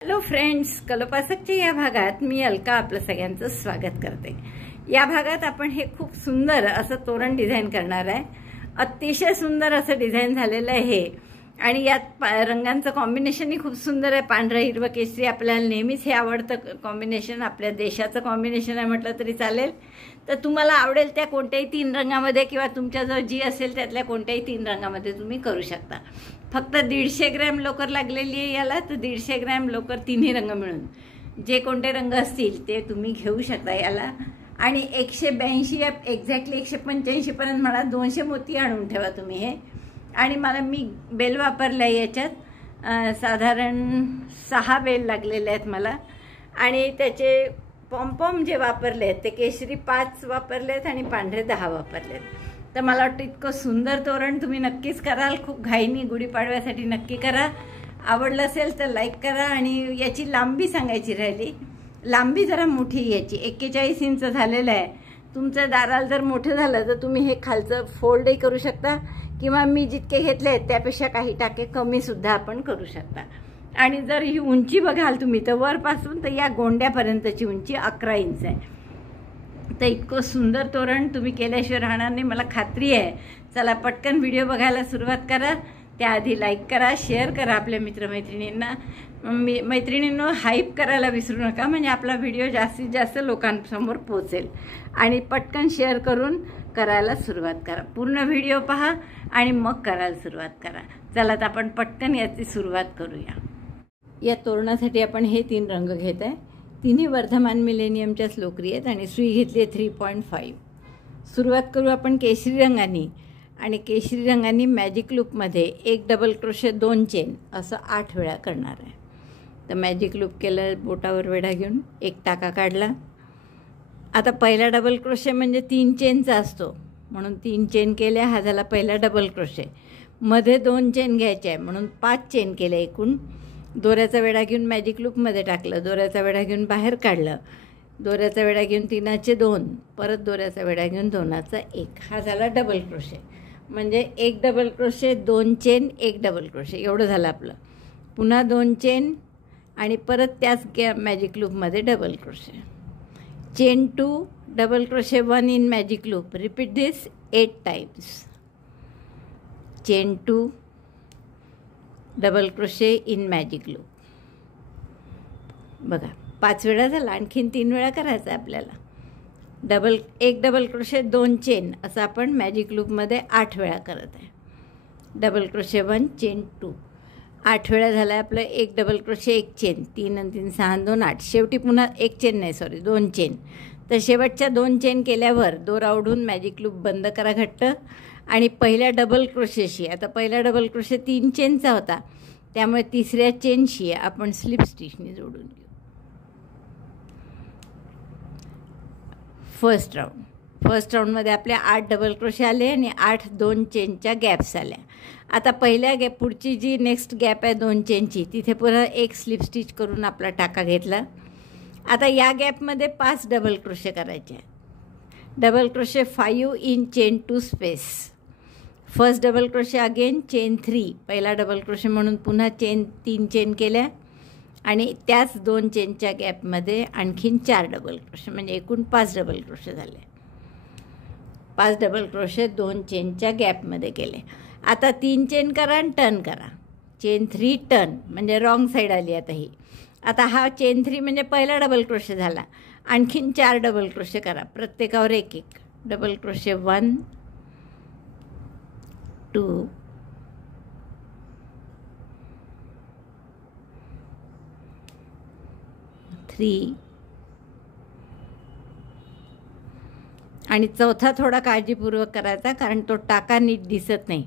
Hello friends, कलोपासकच्या या भागात मी अलका आपलं सगळ्यांचं स्वागत करते। या भागात आपण हे खूप सुंदर असं तोरण डिझाइन करणार आहे। अतिशय सुंदर असं डिझाइन झालेलं आहे हे आणि यात रंगांचं कॉम्बिनेशनही खूप सुंदर आहे। पांढरा हिरवा केसरी आपल्याला नेहमीच हे आवडतं कॉम्बिनेशन, आपल्या देशाचं कॉम्बिनेशन आहे म्हटलं तरी चालेल। तर तुम्हाला आवडेल त्या कोणत्याही 3 रंगामध्ये किंवा तुमच्याजवळ जी असेल त्यातल्या कोणत्याही 3 रंगामध्ये तुम्ही करू शकता। फक्त 150 ग्रॅम लोकर लागलेली आहे याला, तर 150 ग्रॅम लोकर तिन्ही रंग मिळून जे कोणते रंग असतील ते तुम्ही घेऊ शकता याला। आणि 182 एक्झॅक्टली 185 पर्यंत मला 200 मोती आणून ठेवा तुम्ही हे। आणि मी बेल वापरल्या याच्यात साधारण 6 बेल लागलेले आहेत मला। आणि त्याचे पॉम्पॉम जे वापरले आहेत ते केशरी 5 वापरलेत आणि पांढरे 10 वापरलेत। तर मला वाटतं इतकं सुंदर तोरण तुम्ही नक्कीच कराल, खूप घाईनी गुढीपाडव्यासाठी नक्की करा। आवडलं असेल तर लाईक करा। आणि याची लांबी सांगायची राहिली, लांबी जरा मोठी याची 41 इंच झालेलं आहे। तुमचं दाराला जर मोठं झालं तर तुम्ही हे खालचं फोल्डही करू शकता किंवा मी जितके घेतले आहेत त्यापेक्षा काही टाके कमी सुद्धा आपण करू शकता। आणि जर ही उंची बघाल तुम्ही तर वरपासून तर या गोंड्यापर्यंतची उंची 11 इंच आहे। तर इतकं सुंदर तोरण तुम्ही केल्याशिवाय राहणार नाही, मला खात्री आहे। चला पटकन व्हिडिओ बघायला सुरुवात करा। त्याआधी लाईक करा, शेअर करा आपल्या मित्रमैत्रिणींना। मैत्रिणींनो हाईप करायला विसरू नका, म्हणजे आपला व्हिडिओ जास्तीत जास्त लोकांसमोर पोहोचेल। आणि पटकन शेअर करून करायला सुरुवात करा। पूर्ण व्हिडिओ पहा आणि मग करायला सुरुवात करा। चला तर आपण पटकन याची सुरुवात करूया। या तोरणासाठी आपण हे 3 रंग घेत आहे। तिन्ही वर्धमान मिलेनियमच्याच लोकरी आहेत आणि सुई घेतली आहे 3.5। सुरुवात करू आपण केशरी रंगाने। आणि केशरी रंगाने मॅजिक लूपमध्ये 1 डबल क्रोशे 2 चेन असं 8 वेळा करणार आहे। तर मॅजिक लूप केलं, बोटावर वेढा घेऊन 1 टाका काढला। आता पहिला डबल क्रोशे म्हणजे 3 चेनचा असतो म्हणून 3 चेन केल्या, हा झाला पहिला डबल क्रोशे। मध्ये 2 चेन घ्यायचे आहे म्हणून 5 चेन केल्या एकूण। दोऱ्याचा वेढा घेऊन मॅजिक लूपमध्ये टाकलं, दोऱ्याचा वेढा घेऊन बाहेर काढलं, दोऱ्याचा वेढा घेऊन 3चे 2, परत दोऱ्याचा वेढा घेऊन 2चा 1, हा झाला डबल क्रोशे। म्हणजे 1 double crochet 2 chain 1 double crochet एवढं झालं आपलं। पुन्हा 2 चेन आणि परत त्याच मॅजिक लूपमध्ये double crochet. Chain 2 double crochet 1 in magic loop, repeat this 8 times. Chain 2 double crochet in magic loop, बघा 5 वेळा झाला, आणखीन 3 वेळा करायचं आहे आपल्याला। 1 डबल क्रोशे 2 चेन असं आपण मॅजिक लूपमध्ये 8 वेळा करत आहे। डबल क्रोशे 1 चेन 2 8 वेळा झाला आहे आपलं। 1 डबल क्रोशे 1 चेन, 3 आणि 3 6 आणि 2 8, शेवटी पुन्हा 1 चेन नाही 2 चेन। तर शेवटच्या 2 चेन केल्यावर दोरा ओढून मॅजिक लूप बंद करा घट्ट। आणि पहिल्या डबल क्रोशेशी, आता पहिला डबल क्रोशे 3 चेनचा होता त्यामुळे तिसऱ्या चेनशी आपण स्लिप स्टिचने जोडून घेऊ। फर्स्ट राऊंडमध्ये आपल्या 8 डबल क्रोशे आले आणि 8 2 चेनच्या गॅप्स आल्या। आता पहिल्या गॅप पुढची जी नेक्स्ट गॅप आहे 2 चेनची, तिथे पुन्हा 1 स्लिप स्टिच करून आपला टाका घेतला। आता या गॅपमध्ये 5 डबल क्रोशे करायचे आहे। Double crochet 5 in chain 2 space. First double crochet again chain 3, पहिला डबल क्रोशे म्हणून पुन्हा 3 चेन केल्या आणि त्याच 2 चेनच्या गॅपमध्ये आणखीन 4 डबल क्रोशे, म्हणजे एकूण 5 डबल क्रोशे झाले। 5 डबल क्रोशे 2 चेनच्या गॅपमध्ये केले। आता 3 चेन करा आणि टर्न करा। चेन 3 टर्न म्हणजे रॉंग साईड आली आता ही। आता हा चेन 3 म्हणजे पहिला डबल क्रोशे झाला, आणखीन 4 डबल क्रोशे करा, प्रत्येकावर 1 डबल क्रोशे 1 2 3 आणि चौथा थोडा काळजीपूर्वक करायचा कारण तो टाका नीट दिसत नाही।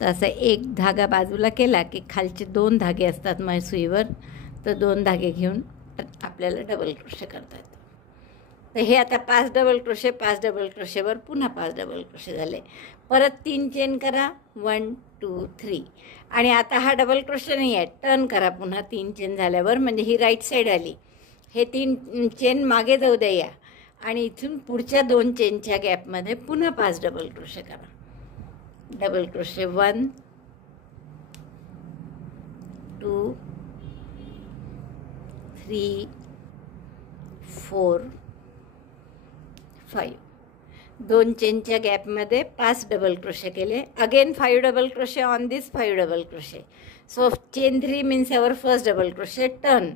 तर असं 1 धागा बाजूला केला की खालचे 2 धागे असतात मग सुईवर, तर 2 धागे घेऊन आपल्याला डबल क्रोशे करता येतं। तर हे आता 5 डबल क्रोशे 5 डबल क्रोशेवर पुन्हा 5 डबल क्रोशे झाले। परत 3 चेन करा 1 2 3 आणि आता हा डबल क्रोशे नाही आहे, टर्न करा पुन्हा 3 चेन झाल्यावर, म्हणजे ही राईट साईड आली। हे 3 चेन मागे जाऊ द्या या आणि इथून पुढच्या 2 चेनच्या गॅपमध्ये पुन्हा 5 डबल क्रोशे करा। Double crochet 1 2 3 4 5. 2 चेनच्या गॅपमध्ये 5 डबल क्रोशे केले. Again 5 double crochet on this 5 double crochet. So chain 3 means our first double crochet. Turn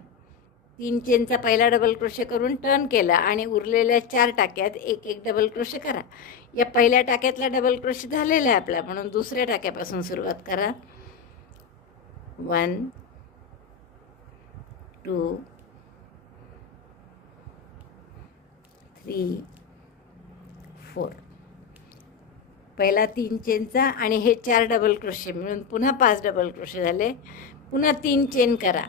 3 चेनचा पहिला डबल क्रोशे करून टर्न केला आणि उरलेल्या 4 टाक्यात एक एक डबल क्रोशे करा. या पहिल्या टाक्यातला डबल क्रोशे झालेला आहे आपला, म्हणून दुसऱ्या टाक्यापासून सुरुवात करा. 1 2 3 4. पहिला 3 चेनचा आणि हे 4 डबल क्रोशे मिळून पुन्हा 5 डबल क्रोशे झाले. पुन्हा 3 चेन करा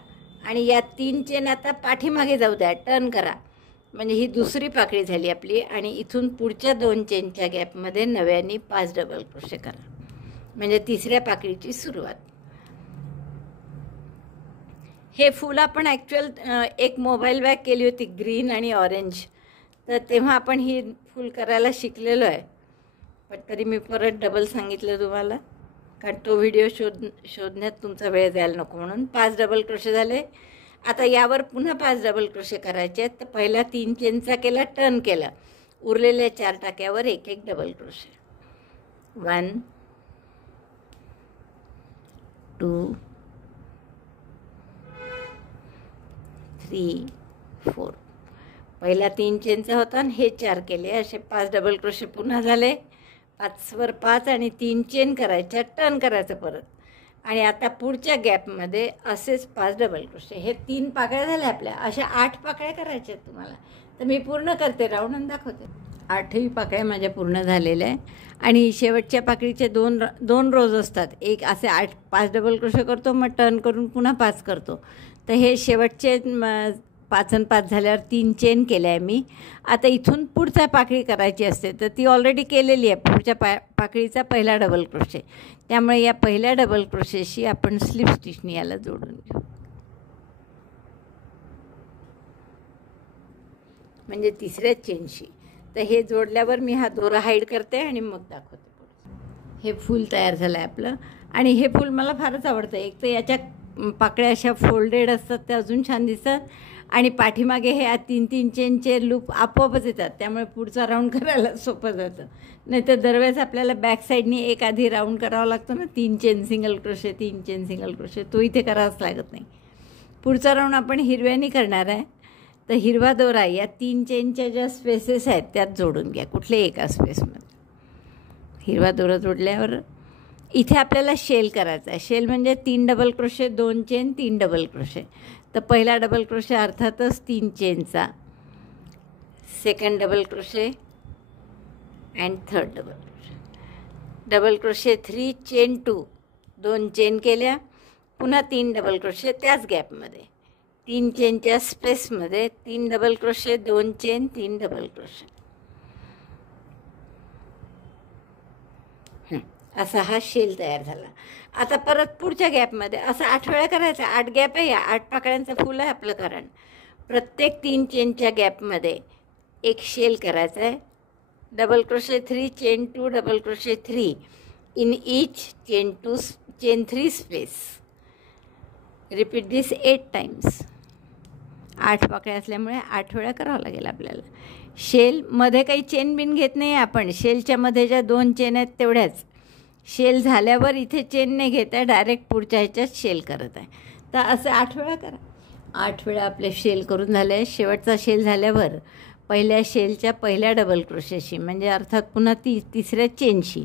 आणि या 3 चेन आता पाठीमागे जाऊ द्या, टर्न करा. म्हणजे ही दुसरी पाकळी झाली आपली. आणि इथून पुढच्या 2 चेनच्या गॅपमध्ये नव्याने 5 डबल क्रोशे करा, म्हणजे तिसऱ्या पाकळीची सुरुवात. हे फूल आपण ॲक्च्युअल एक मोबाईल बॅग केली होती ग्रीन आणि ऑरेंज, तर तेव्हा आपण ही फूल करायला शिकलेलो आहे. पण तरी मी परत डबल सांगितलं तुम्हाला, कारण तो व्हिडिओ शोधण्यात तुमचा वेळ जायला नको म्हणून. 5 डबल क्रोशे झाले. आता यावर पुन्हा 5 डबल क्रोशे करायचे आहेत. तर पहिला 3 चेनचा केला, टर्न केला, उरलेल्या 4 टाक्यावर एक एक डबल क्रोशे. 1 2 3 4. पहिला 3 चेनचा होता आणि हे 4 केले, असे 5 डबल क्रोशे पुन्हा झाले. 5 वर 5 आणि 3 चेन करायच्या, टर्न करायचं परत. आणि आता पुढच्या गॅपमध्ये असेच 5 डबल क्रोशे. हे 3 पाकळ्या झाल्या आपल्या. अशा 8 पाकळ्या करायच्या आहेत तुम्हाला. तर मी पूर्ण करते, राऊंड आणि दाखवते. 8ही पाकळ्या माझ्या पूर्ण झालेल्या आहे. आणि शेवटच्या पाकळीचे दोन रोज असतात. एक असे 5 डबल क्रोशे करतो, मग टर्न करून पुन्हा 5 करतो. तर हे शेवटचे 5 आणि 5 झाल्यावर 3 चेन केल्या आहे मी. आता इथून पुढचा पाकळी करायची असते, तर ती ऑलरेडी केलेली आहे. पुढच्या पाकळीचा पहिला डबल क्रोशे. त्यामुळे या पहिल्या डबल क्रोशेशी आपण स्लिप स्टिचनी याला जोडून घेऊ, म्हणजे तिसऱ्या चेनशी. तर हे जोडल्यावर मी हा दोरा हाईड करते आणि मग दाखवते. हे फूल तयार झालं आहे आपलं. आणि हे फूल मला फारच आवडतं. एक तर याच्या पाकळ्या अशा फोल्डेड असतात, त्या अजून छान दिसतात. आणि पाठीमागे हे 3-3 चेनचे लूप आपोआपच येतात, त्यामुळे पुढचा राऊंड करायला सोपं जातं. नाही तर दरवेळेस आपल्याला बॅक साईडनी एक आधी राऊंड करावा लागतो ना, 3 chain single crochet, 3 chain single crochet, तो इथे करावाच लागत नाही. पुढचा राऊंड आपण हिरव्यानी करणार आहे. तर हिरवा दोरा या 3 चेनच्या ज्या स्पेसेस आहेत त्यात जोडून घ्या, कुठल्याही एका स्पेसमध्ये. हिरवा दोरा जोडल्यावर इथे आपल्याला शेल करायचा आहे. शेल म्हणजे 3 double crochet, 2 chain, 3 double crochet. तर पहिला डबल क्रोशे अर्थातच 3 चेनचा, second double crochet and third double crochet. Double crochet 3 chain 2, 2 chain केल्या, पुन्हा 3 डबल क्रोशे त्याच गॅपमध्ये, 3 चेनच्या स्पेसमध्ये 3 double crochet, 2 chain, 3 double crochet. असा हा शेल तयार झाला. आता परत पुढच्या गॅपमध्ये असं 8 वेळा करायचं. 8 गॅप आहे, या 8 पाकळ्यांचं फूल आहे आपलं. कारण प्रत्येक 3 चेनच्या गॅपमध्ये एक शेल करायचा आहे. Double crochet 3 chain 2 double crochet 3 in each chain 2 chain 3 space. Repeat this 8 times. 8 पाकळ्या असल्यामुळे 8 वेळा करावं लागेल आपल्याला. शेलमध्ये काही चेन बिन घेत नाही आपण. शेलच्या मध्ये ज्या 2 चेन आहेत तेवढ्याच. शेल झाल्यावर इथे चेन नाही घेत आहे, डायरेक्ट पुढच्या ह्याच्यात शेल करत आहे. तर असं 8 वेळा करा. 8 वेळा आपले शेल करून झाले. शेवटचा शेल झाल्यावर पहिल्या शेलच्या पहिल्या डबल क्रोशेशी, म्हणजे अर्थात पुन्हा तिसऱ्या चेनशी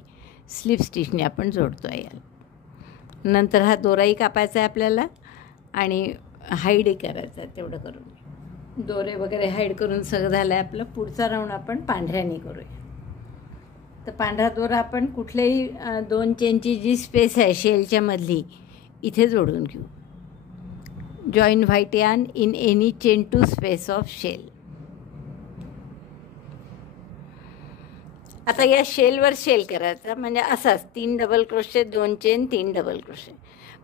स्लिप स्टिचने आपण जोडतो आहे. याला नंतर हा दोराही कापायचा आहे आपल्याला आणि हाईडही करायचा आहे. तेवढं करून दोरे वगैरे हाईड करून सगळं झालं आहे आपलं. पुढचा राऊंड आपण पांढऱ्याने करूया. तर पांढरा दोरा आपण कुठल्याही 2 चेनची जी स्पेस आहे शेलच्या मधली इथे जोडून घेऊ. Join white yarn in any chain 2 space of shell. आता या शेलवर शेल करायचा, म्हणजे असाच 3 double crochet, 2 chain, 3 double crochet.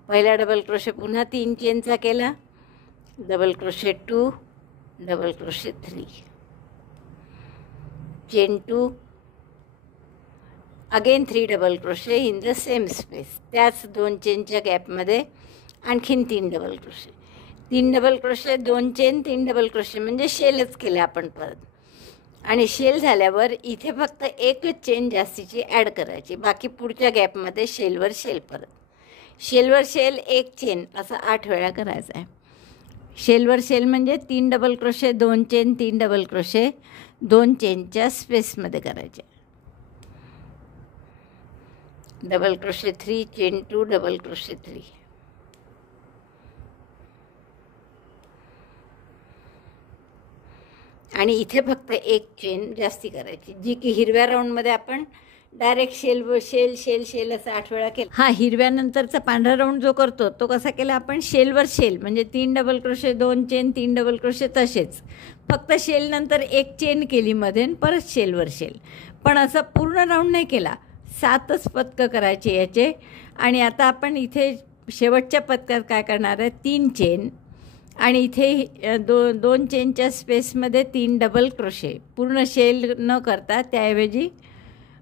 पहिला डबल क्रोशे पुन्हा 3 चेनचा केला, double crochet 2 double crochet 3 chain 2, again 3 double crochet in the same space. त्याच 2 चेनच्या गॅपमध्ये आणखीन 3 double crochet. 3 double crochet, 2 chain, 3 double crochet, म्हणजे शेलच केले आपण परत. आणि शेल झाल्यावर इथे फक्त एकच चेन जास्तीची ॲड करायची, बाकी पुढच्या गॅपमध्ये शेलवर शेल, परत शेलवर शेल, एक चेन, असं 8 वेळा करायचं आहे. शेलवर शेल म्हणजे 3 double crochet, 2 chain, 3 double crochet, 2 चेनच्या स्पेसमध्ये करायचे. Double crochet 3, chain 2, double crochet 3. आणि इथे फक्त एक चेन जास्ती करायची, जी की हिरव्या राऊंडमध्ये आपण direct shell shell shell shell असं 8 वेळा केलं. हा हिरव्यानंतरचा पांढरा राऊंड जो करतो तो कसा केला आपण, शेलवर शेल म्हणजे 3 double crochet, 2 chain, 3 double crochet, तसेच फक्त शेलनंतर एक चेन केली मध्ये, परत शेलवर शेल. पण असं पूर्ण राऊंड नाही केला, 7च पदकं करायचे याचे. आणि आता आपण इथे शेवटच्या पदकात काय करणार आहे, 3 चेन आणि इथे 2 चेनच्या स्पेसमध्ये 3 डबल क्रोशे, पूर्ण शेल न करता. त्याऐवजी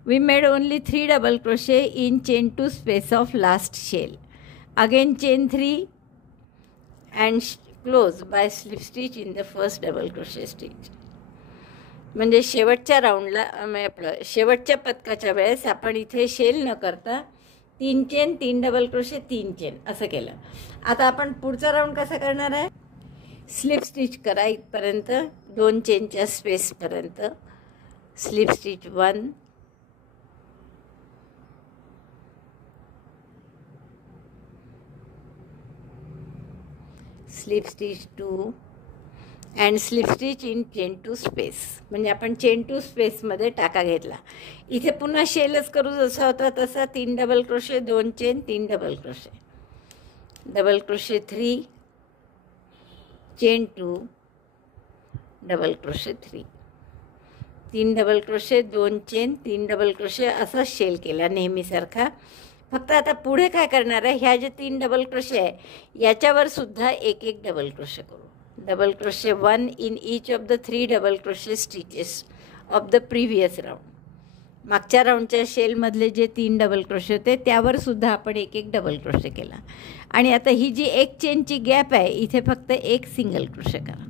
we made only 3 double crochet in chain 2 space of last shell. Again chain 3 and close by slip stitch in the first double crochet stitch. म्हणजे शेवटच्या राऊंडला आपलं शेवटच्या पदकाच्या वेळेस आपण इथे शेल न करता 3 चेन, 3 डबल क्रोशे, 3 चेन असं केलं. आता आपण पुढचा राऊंड कसा करणार आहे, स्लिप स्टिच करा इथपर्यंत, 2 चेनच्या स्पेसपर्यंत. Slip stitch 1, slip stitch 2 and slip stitch in chain 2 space. म्हणजे आपण चेन 2 स्पेसमध्ये टाका घेतला. इथे पुन्हा शेलच करू जसा होता तसा, 3 double crochet, 2 chain, 3 double crochet, double crochet 3, chain 2, double crochet 3, 3 double crochet, 2 chain, 3 double crochet, असा शेल केला नेहमीसारखा. फक्त आता पुढे काय करणार आहे, ह्या जे 3 डबल क्रोशे आहे याच्यावर सुद्धा एक एक डबल क्रोशे करू. Double crochet 1 in each of the 3 double crochet stitches of the previous round. मागच्या राऊंडच्या शेलमधले जे 3 डबल क्रोशे होते त्यावर सुद्धा आपण एक एक डबल क्रोशे केला. आणि आता ही जी एक चेनची गॅप आहे इथे फक्त एक सिंगल क्रोशे करा.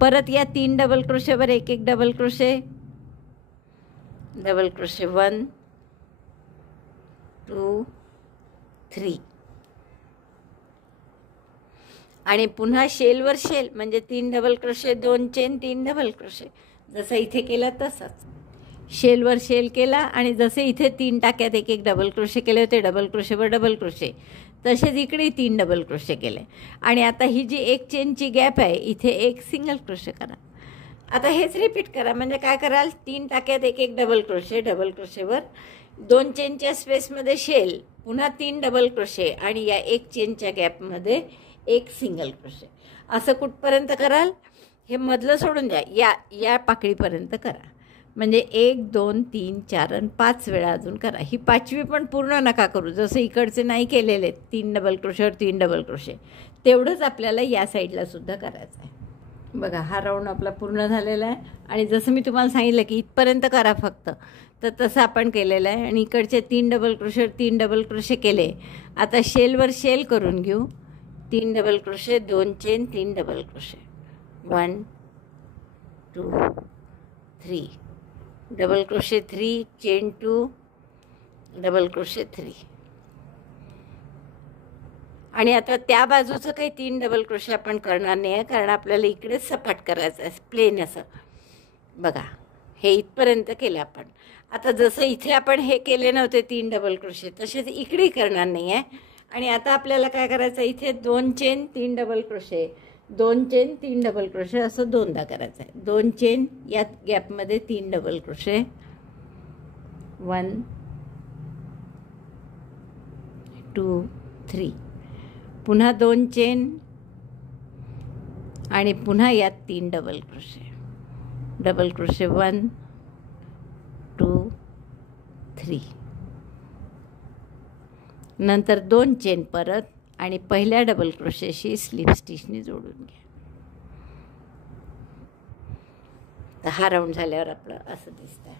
परत या 3 डबल क्रोशेवर एक एक डबल क्रोशे, डबल क्रोशे 1, 2, 3 आणि पुन्हा शेलवर शेल म्हणजे 3 double crochet, 2 chain, 3 double crochet, जसं इथे केला तसाच शेलवर शेल केला. आणि जसे इथे 3 टाक्यात एक एक डबल क्रोशे केले होते, डबल क्रोशेवर डबल क्रोशे, तसेच इकडे 3 डबल क्रोशे केले. आणि आता ही जी एक चेनची गॅप आहे इथे एक सिंगल क्रोशे करा. आता हेच रिपीट करा. म्हणजे काय कराल, 3 टाक्यात एक एक डबल क्रोशे, डबल क्रोशेवर 2 चेनच्या स्पेसमध्ये शेल, पुन्हा 3 डबल क्रोशे आणि या एक चेनच्या गॅपमध्ये एक सिंगल क्रोशे. असं कुठपर्यंत कराल, हे मधलं सोडून द्या, या पाकळीपर्यंत करा. म्हणजे 1, 2, 3, 4 आणि 5 वेळा अजून करा. ही 5वी पण पूर्ण नका करू, जसं इकडचे नाही केलेले 3 डबल क्रोशेवर 3 डबल क्रोशे, तेवढंच आपल्याला या साईडला सुद्धा करायचं आहे. बघा हा राऊंड आपला पूर्ण झालेला आहे. आणि जसं मी तुम्हाला सांगितलं की इथपर्यंत करा फक्त, तर तसं आपण केलेलं आहे. आणि इकडचे 3 डबल क्रोशेवर 3 डबल क्रोशे केले. आता शेलवर शेल करून घेऊ. 3 double crochet, 2 chain, 3 double crochet, 1, 2, 3, double crochet 3, chain 2, double crochet 3. आणि आता त्या बाजूचं काही 3 डबल क्रोशे आपण करणार नाही आहे, कारण आपल्याला इकडे सपाट करायचं आहे, प्लेन असं. बघा हे इथपर्यंत केलं आपण. आता जसं इथे आपण हे केले नव्हते 3 डबल क्रोशे, तसेच इकडेही करणार नाही आहे. आणि आता आपल्याला काय करायचं, इथे 2 chain, 3 double crochet, 2 chain, 3 double crochet असं 2दा करायचं आहे. 2 चेन, या गॅपमध्ये 3 डबल क्रोशे, 1, 2, 3, पुन्हा 2 चेन आणि पुन्हा यात 3 डबल क्रोशे, डबल क्रोशे 1, 2, 3, नंतर 2 चेन परत आणि पहिल्या डबल क्रोशेशी स्लिप स्टिचने जोडून घ्या. तर हा राऊंड झाल्यावर आपलं असं दिसतंय,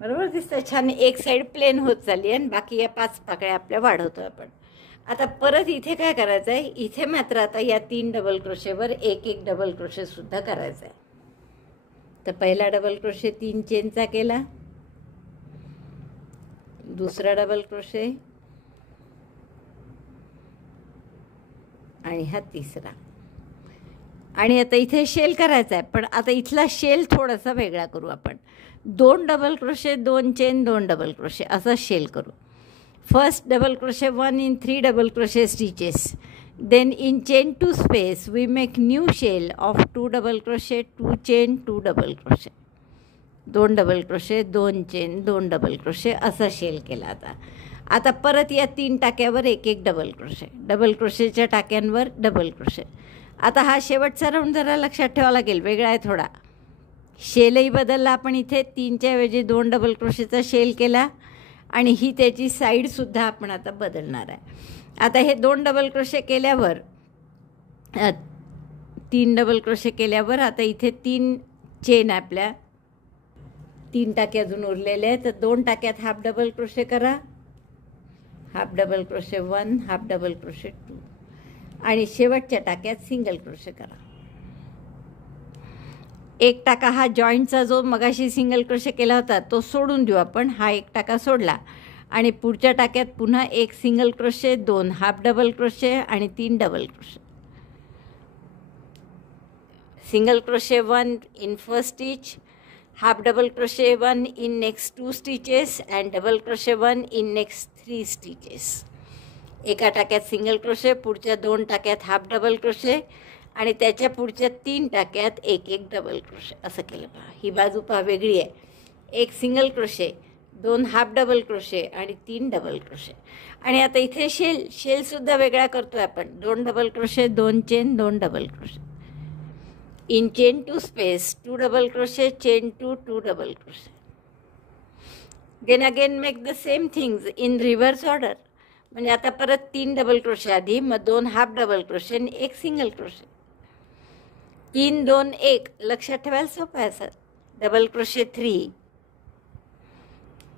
बरोबर दिसतंय छान. एक साईड प्लेन होत चालली आणि बाकी या 5 पाकळ्या आपल्या वाढवतो आपण. आता परत इथे काय करायचं आहे, इथे मात्र आता या 3 डबल क्रोशेवर एक एक डबल क्रोशे सुद्धा करायचा आहे. तर पहिला डबल क्रोशे 3 चेनचा केला, दुसरा डबल क्रोशे आणि हा तिसरा. आणि आता इथे शेल करायचा आहे, पण आता इथला शेल थोडासा वेगळा करू आपण. 2 double crochet 2 chain 2 double crochet असा शेल करू. First double crochet 1 in 3 double crochet stitches, then in chain 2 space we make new shell of 2 double crochet 2 chain 2 double crochet, 2 double crochet 2 chain 2 double crochet असा shell केला. आता परत या 3 टाक्यावर एक एक डबल क्रोशे, डबल क्रोशेच्या टाक्यांवर डबल क्रोशे. आता हा शेवटचा राऊंड जरा लक्षात ठेवावा लागेल, वेगळा आहे थोडा. शेलही बदलला आपण, इथे 3च्या ऐवजी 2 डबल क्रोशेचा शेल केला आणि ही त्याची साईडसुद्धा आपण आता बदलणार आहे. आता हे 2 डबल क्रोशे केल्यावर 3 डबल क्रोशे केल्यावर आता इथे 3 चेन आपल्या 3 टाके अजून उरलेले आहेत. तर 2 टाक्यात हाफ डबल क्रोशे करा, half double crochet 1, half double crochet 2 आणि शेवटच्या टाक्यात सिंगल क्रोशे करा. एक टाका हा जॉईंटचा जो मगाशी सिंगल क्रोशे केला होता तो सोडून देऊ आपण. हा एक टाका सोडला आणि पुढच्या टाक्यात पुन्हा एक single crochet, 2 half double crochet आणि 3 double crochet. Single crochet 1 in first stitch, half double crochet 1 in next 2 stitches and double crochet 1 in next 3 stitches. एका टाक्यात सिंगल क्रोशे, पुढच्या 2 टाक्यात हाफ डबल क्रोशे आणि त्याच्या पुढच्या 3 टाक्यात एक एक डबल क्रोशे असं केलं. पहा ही बाजू पहा वेगळी आहे. एक single crochet, 2 half double crochet आणि 3 डबल क्रोशे. आणि आता इथे शेलसुद्धा वेगळा करतो आहे आपण. 2 double crochet 2 chain 2 double crochet. In chain 2 space 2 double crochet chain 2 2 double crochet. Then again make the same things in reverse order. म्हणजे आता परत 3 डबल क्रोशे आधी, मग 2 हाफ डबल क्रोशे आणि एक सिंगल क्रोशे. 3 2 1 लक्षात ठेवायला सोपं आहे sir. Double crochet 3,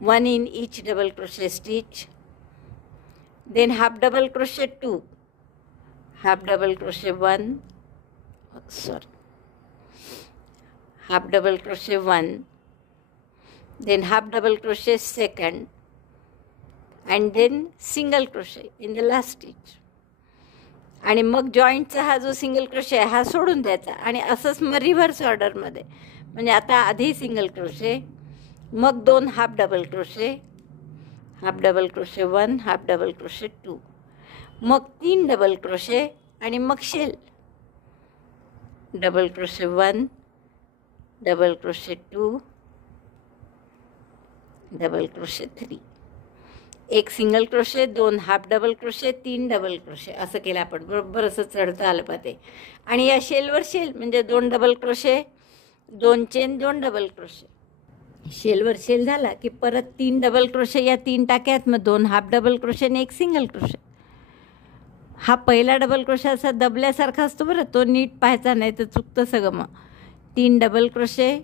1 in each double crochet stitch, then half double crochet 2, half double crochet 1, half double crochet 1, then half double crochet second, and then single crochet in the last stitch. आणि मग जॉईंटचा हा जो single crochet आहे हा सोडून द्यायचा आणि असंच मग रिव्हर्स ऑर्डरमध्ये. म्हणजे आता आधी सिंगल क्रोशे, मग 2 half double crochet, half double crochet 1, half double crochet 2, मग 3 डबल क्रोशे आणि मग shell. Double crochet 1, double crochet 2, double crochet 3, एक single crochet, 2 half double crochet, 3 double crochet असं केलं आपण. बरोबर असं चढतं आलं पाहिजे. आणि या शेलवर शेल म्हणजे 2 double crochet, 2 chain 2 double crochet. शेलवर शेल झाला की परत 3 डबल क्रोशे या 3 टाक्यात, मग 2 हाफ डबल क्रोशे आणि एक सिंगल क्रोशे. हा पहिला डबल क्रोशे असा दबल्यासारखा असतो बरं, तो नीट पाहायचा नाही तर चुकतं सगळं. मग 3 डबल क्रोशे,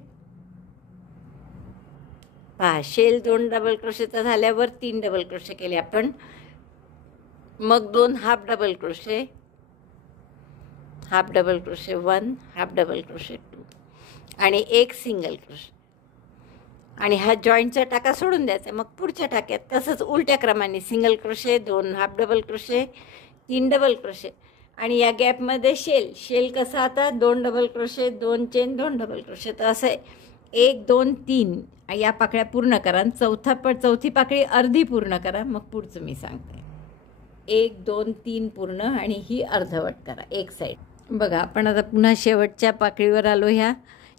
पहा शेल 2 डबल क्रोशेचा झाल्यावर 3 डबल क्रोशे केले आपण, मग 2 half double crochet, half double crochet 1, half double crochet 2 आणि एक सिंगल क्रोशे. आणि हा जॉईंटचा टाका सोडून द्यायचा. मग पुढच्या टाक्यात तसंच उलट्या क्रमाने single crochet, 2 half double crochet, 3 double crochet आणि या गॅपमध्ये शेल कसा आता 2 double crochet, 2 chain 2 double crochet. तर असं आहे 1 2 3 या पाकळ्या पूर्ण करा आणि चौथी पाकळी अर्धी पूर्ण करा. मग पुढचं मी सांगते. 1 2 3 पूर्ण आणि ही अर्धवट करा एक साईड. बघा आपण आता पुन्हा शेवटच्या पाकळीवर आलो, ह्या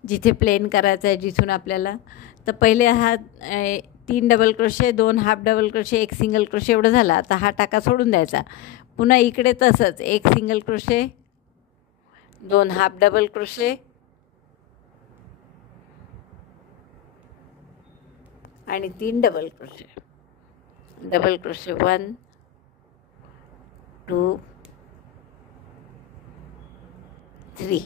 जिथे प्लेन करायचं आहे जिथून आपल्याला. तर पहिले हा 3 double crochet, 2 half double crochet, एक सिंगल क्रोशे एवढं झाला. आता हा टाका सोडून द्यायचा. पुन्हा इकडे तसंच 1 single crochet, 2 half double crochet आणि 3 डबल क्रोशे. डबल क्रोशे 1 2 3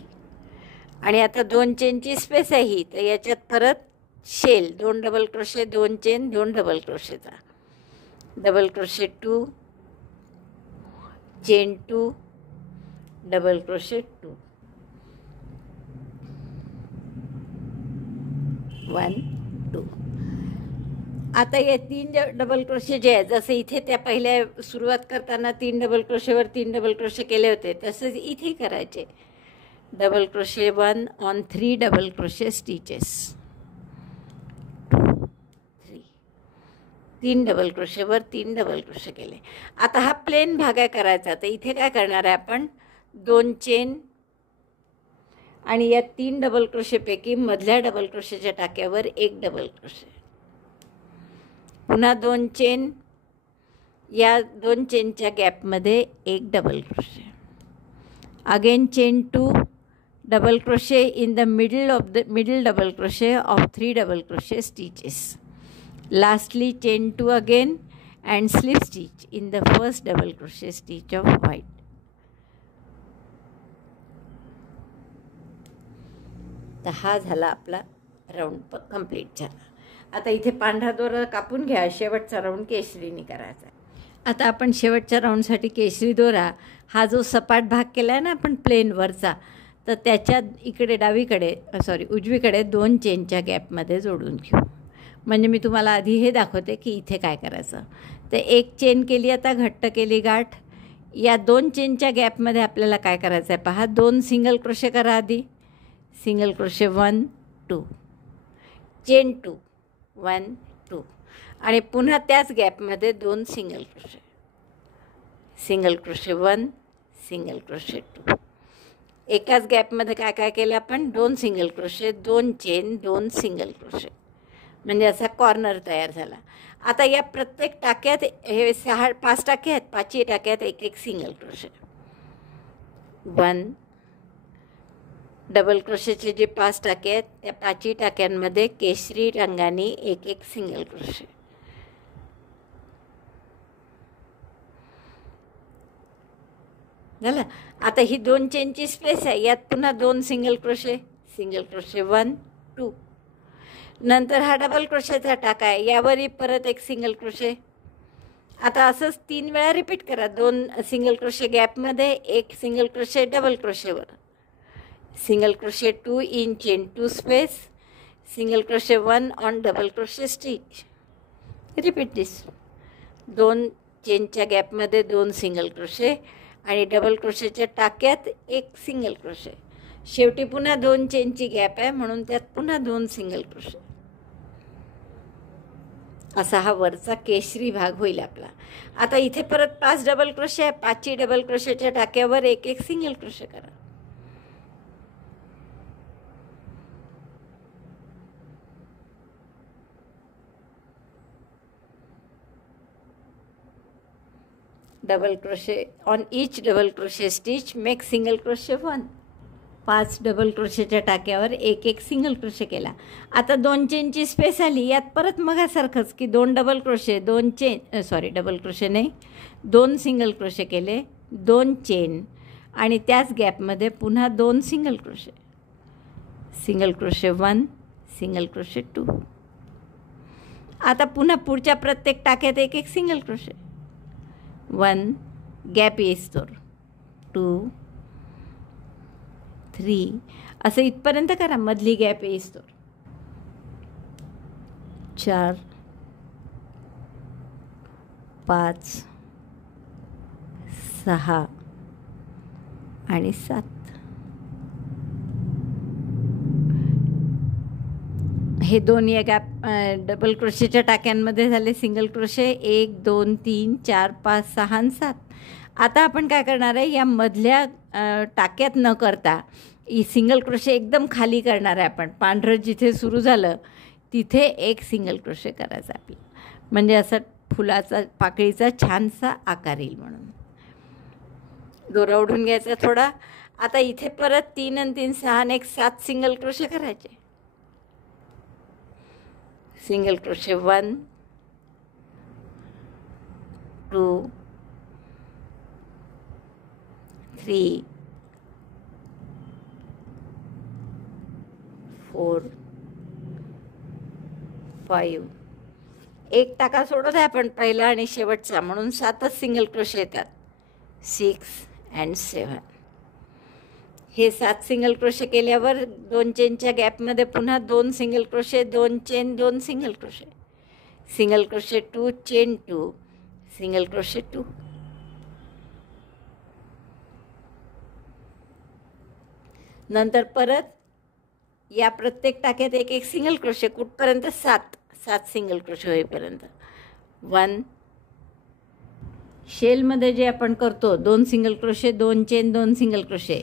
आणि आता 2 चेनची स्पेस आहे ही. तर याच्यात परत shell 2 double crochet, 2 chain 2 double क्रोशेचा. Double crochet 2, chain 2, double crochet 2, 1 2. आता या 3 डबल क्रोशे जे आहेत, जसं इथे त्या पहिल्या सुरुवात करताना 3 डबल क्रोशेवर 3 डबल क्रोशे केले होते, तसंच इथे करायचे. Double crochet 1 on 3 double crochet stitches, 2 3, 3 double क्रोशेवर 3 डबल क्रोशे केले. आता हा प्लेन भाग आहे करायचा, तर इथे काय करणार आहे आपण, 2 चेन आणि या 3 डबल क्रोशेपैकी मधल्या डबल क्रोशेच्या टाक्यावर 1 डबल क्रोशे, पुन्हा 2 चेन, या 2 चेनच्या गॅपमध्ये 1 double crochet, again chain 2, double crochet in the middle double crochet of 3 double crochet stitches. Lastly, chain 2 again and slip stitch in the first double crochet stitch of white. तर हा झाला आपला round complete झाला. आता इथे पांढरा दोरा कापून घ्या, शेवटचा राऊंड केशरीने करायचा. आता आपण शेवटच्या राऊंडसाठी केशरी दोरा हा जो सपाट भाग केला आहे ना आपण प्लेनवरचा, तर त्याच्या इकडे उजवीकडे 2 चेनच्या गॅपमध्ये जोडून घेऊ. म्हणजे मी तुम्हाला आधी हे दाखवते की इथे काय करायचं. तर 1 चेन केली, आता घट्ट केली गाठ. या 2 चेनच्या गॅपमध्ये आपल्याला काय करायचं आहे पहा, 2 सिंगल क्रोशे करा आधी. सिंगल क्रोशे 1 2, चेन 2 1 2, आणि पुन्हा त्याच गॅपमध्ये 2 single crochet, single crochet 1 single crochet 2. एकाच गॅपमध्ये काय काय केलं आपण, 2 single crochet, 2 chain, 2 single crochet, म्हणजे असा कॉर्नर तयार झाला. आता या प्रत्येक टाक्यात हे 5 टाके आहेत, 5ही टाक्यात 1 सिंगल क्रोशे. 1 डबल क्रोशेचे जे 5 टाके आहेत त्या 5ही टाक्यांमध्ये केशरी रंगाने 1 सिंगल क्रोशे. झालं. आता ही 2 चेनची स्पेस आहे, यात पुन्हा 2 सिंगल क्रोशे, सिंगल क्रोशे 1 2. नंतर हा डबल क्रोशेचा टाका आहे, यावरही परत 1 सिंगल क्रोशे. आता असंच 3 वेळा रिपीट करा. 2 सिंगल क्रोशे गॅपमध्ये, 1 सिंगल क्रोशे डबल क्रोशेवर, single crochet 2 in chain 2 space, single crochet 1 on double crochet stitch. Repeat this. 2 चेनच्या गॅपमध्ये 2 सिंगल क्रोशे आणि डबल क्रोशेच्या टाक्यात 1 सिंगल क्रोशे. शेवटी पुन्हा 2 चेनची गॅप आहे म्हणून त्यात पुन्हा 2 सिंगल क्रोशे. असा हा वरचा केशरी भाग होईल आपला. आता इथे परत 5 डबल क्रोशे आहे, 5ही डबल क्रोशेच्या टाक्यावर 1 सिंगल क्रोशे करा. Double crochet on each double crochet stitch make single crochet 1. 5 double क्रोशेच्या टाक्यावर 1 सिंगल क्रोशे केला. आता 2 चेनची स्पेस आली, यात परत मगासारखंच की 2 double crochet, 2 chain, double crochet नाही, 2 सिंगल क्रोशे केले, 2 चेन आणि त्याच गॅपमध्ये पुन्हा 2 single crochet, single crochet 1 single crochet 2. आता पुन्हा पुढच्या प्रत्येक टाक्यात 1 सिंगल क्रोशे, 1 गॅप येईस्तोवर, 2 3 असं इथपर्यंत करा, मधली गॅप येईस्तोवर, 4 5 6 आणि 7. हे 2 या गॅप डबल क्रोशेच्या टाक्यांमध्ये झाले सिंगल क्रोशे, 1 2 3 4 5 6 आणि 7. आता आपण काय करणार आहे, या मधल्या टाक्यात न करता सिंगल क्रोशे एकदम खाली करणार आहे आपण. पांढरं जिथे सुरू झालं तिथे 1 सिंगल क्रोशे करायचा आपल्याला, म्हणजे असा फुलाचा पाकळीचा छानसा आकार येईल म्हणून. दोरा ओढून घ्यायचा थोडा. आता इथे परत 3 आणि 3 6 आणि 7 सिंगल क्रोशे करायचे. Single crochet 1 2 3 4 5. 1 टाका सोडत आहे आपण पहिला आणि शेवटचा, म्हणून 7च सिंगल क्रोशे येतात. 6 and 7. हे 7 सिंगल क्रोशे केल्यावर 2 चेनच्या गॅपमध्ये पुन्हा 2 single crochet, 2 chain, 2 single crochet, single crochet 2, chain 2, single crochet 2. नंतर परत या प्रत्येक टाक्यात एक एक सिंगल क्रोशे, कुठपर्यंत 7 सिंगल क्रोशे होईपर्यंत. 1 शेलमध्ये जे आपण करतो 2 single crochet, 2 chain, 2 single crochet,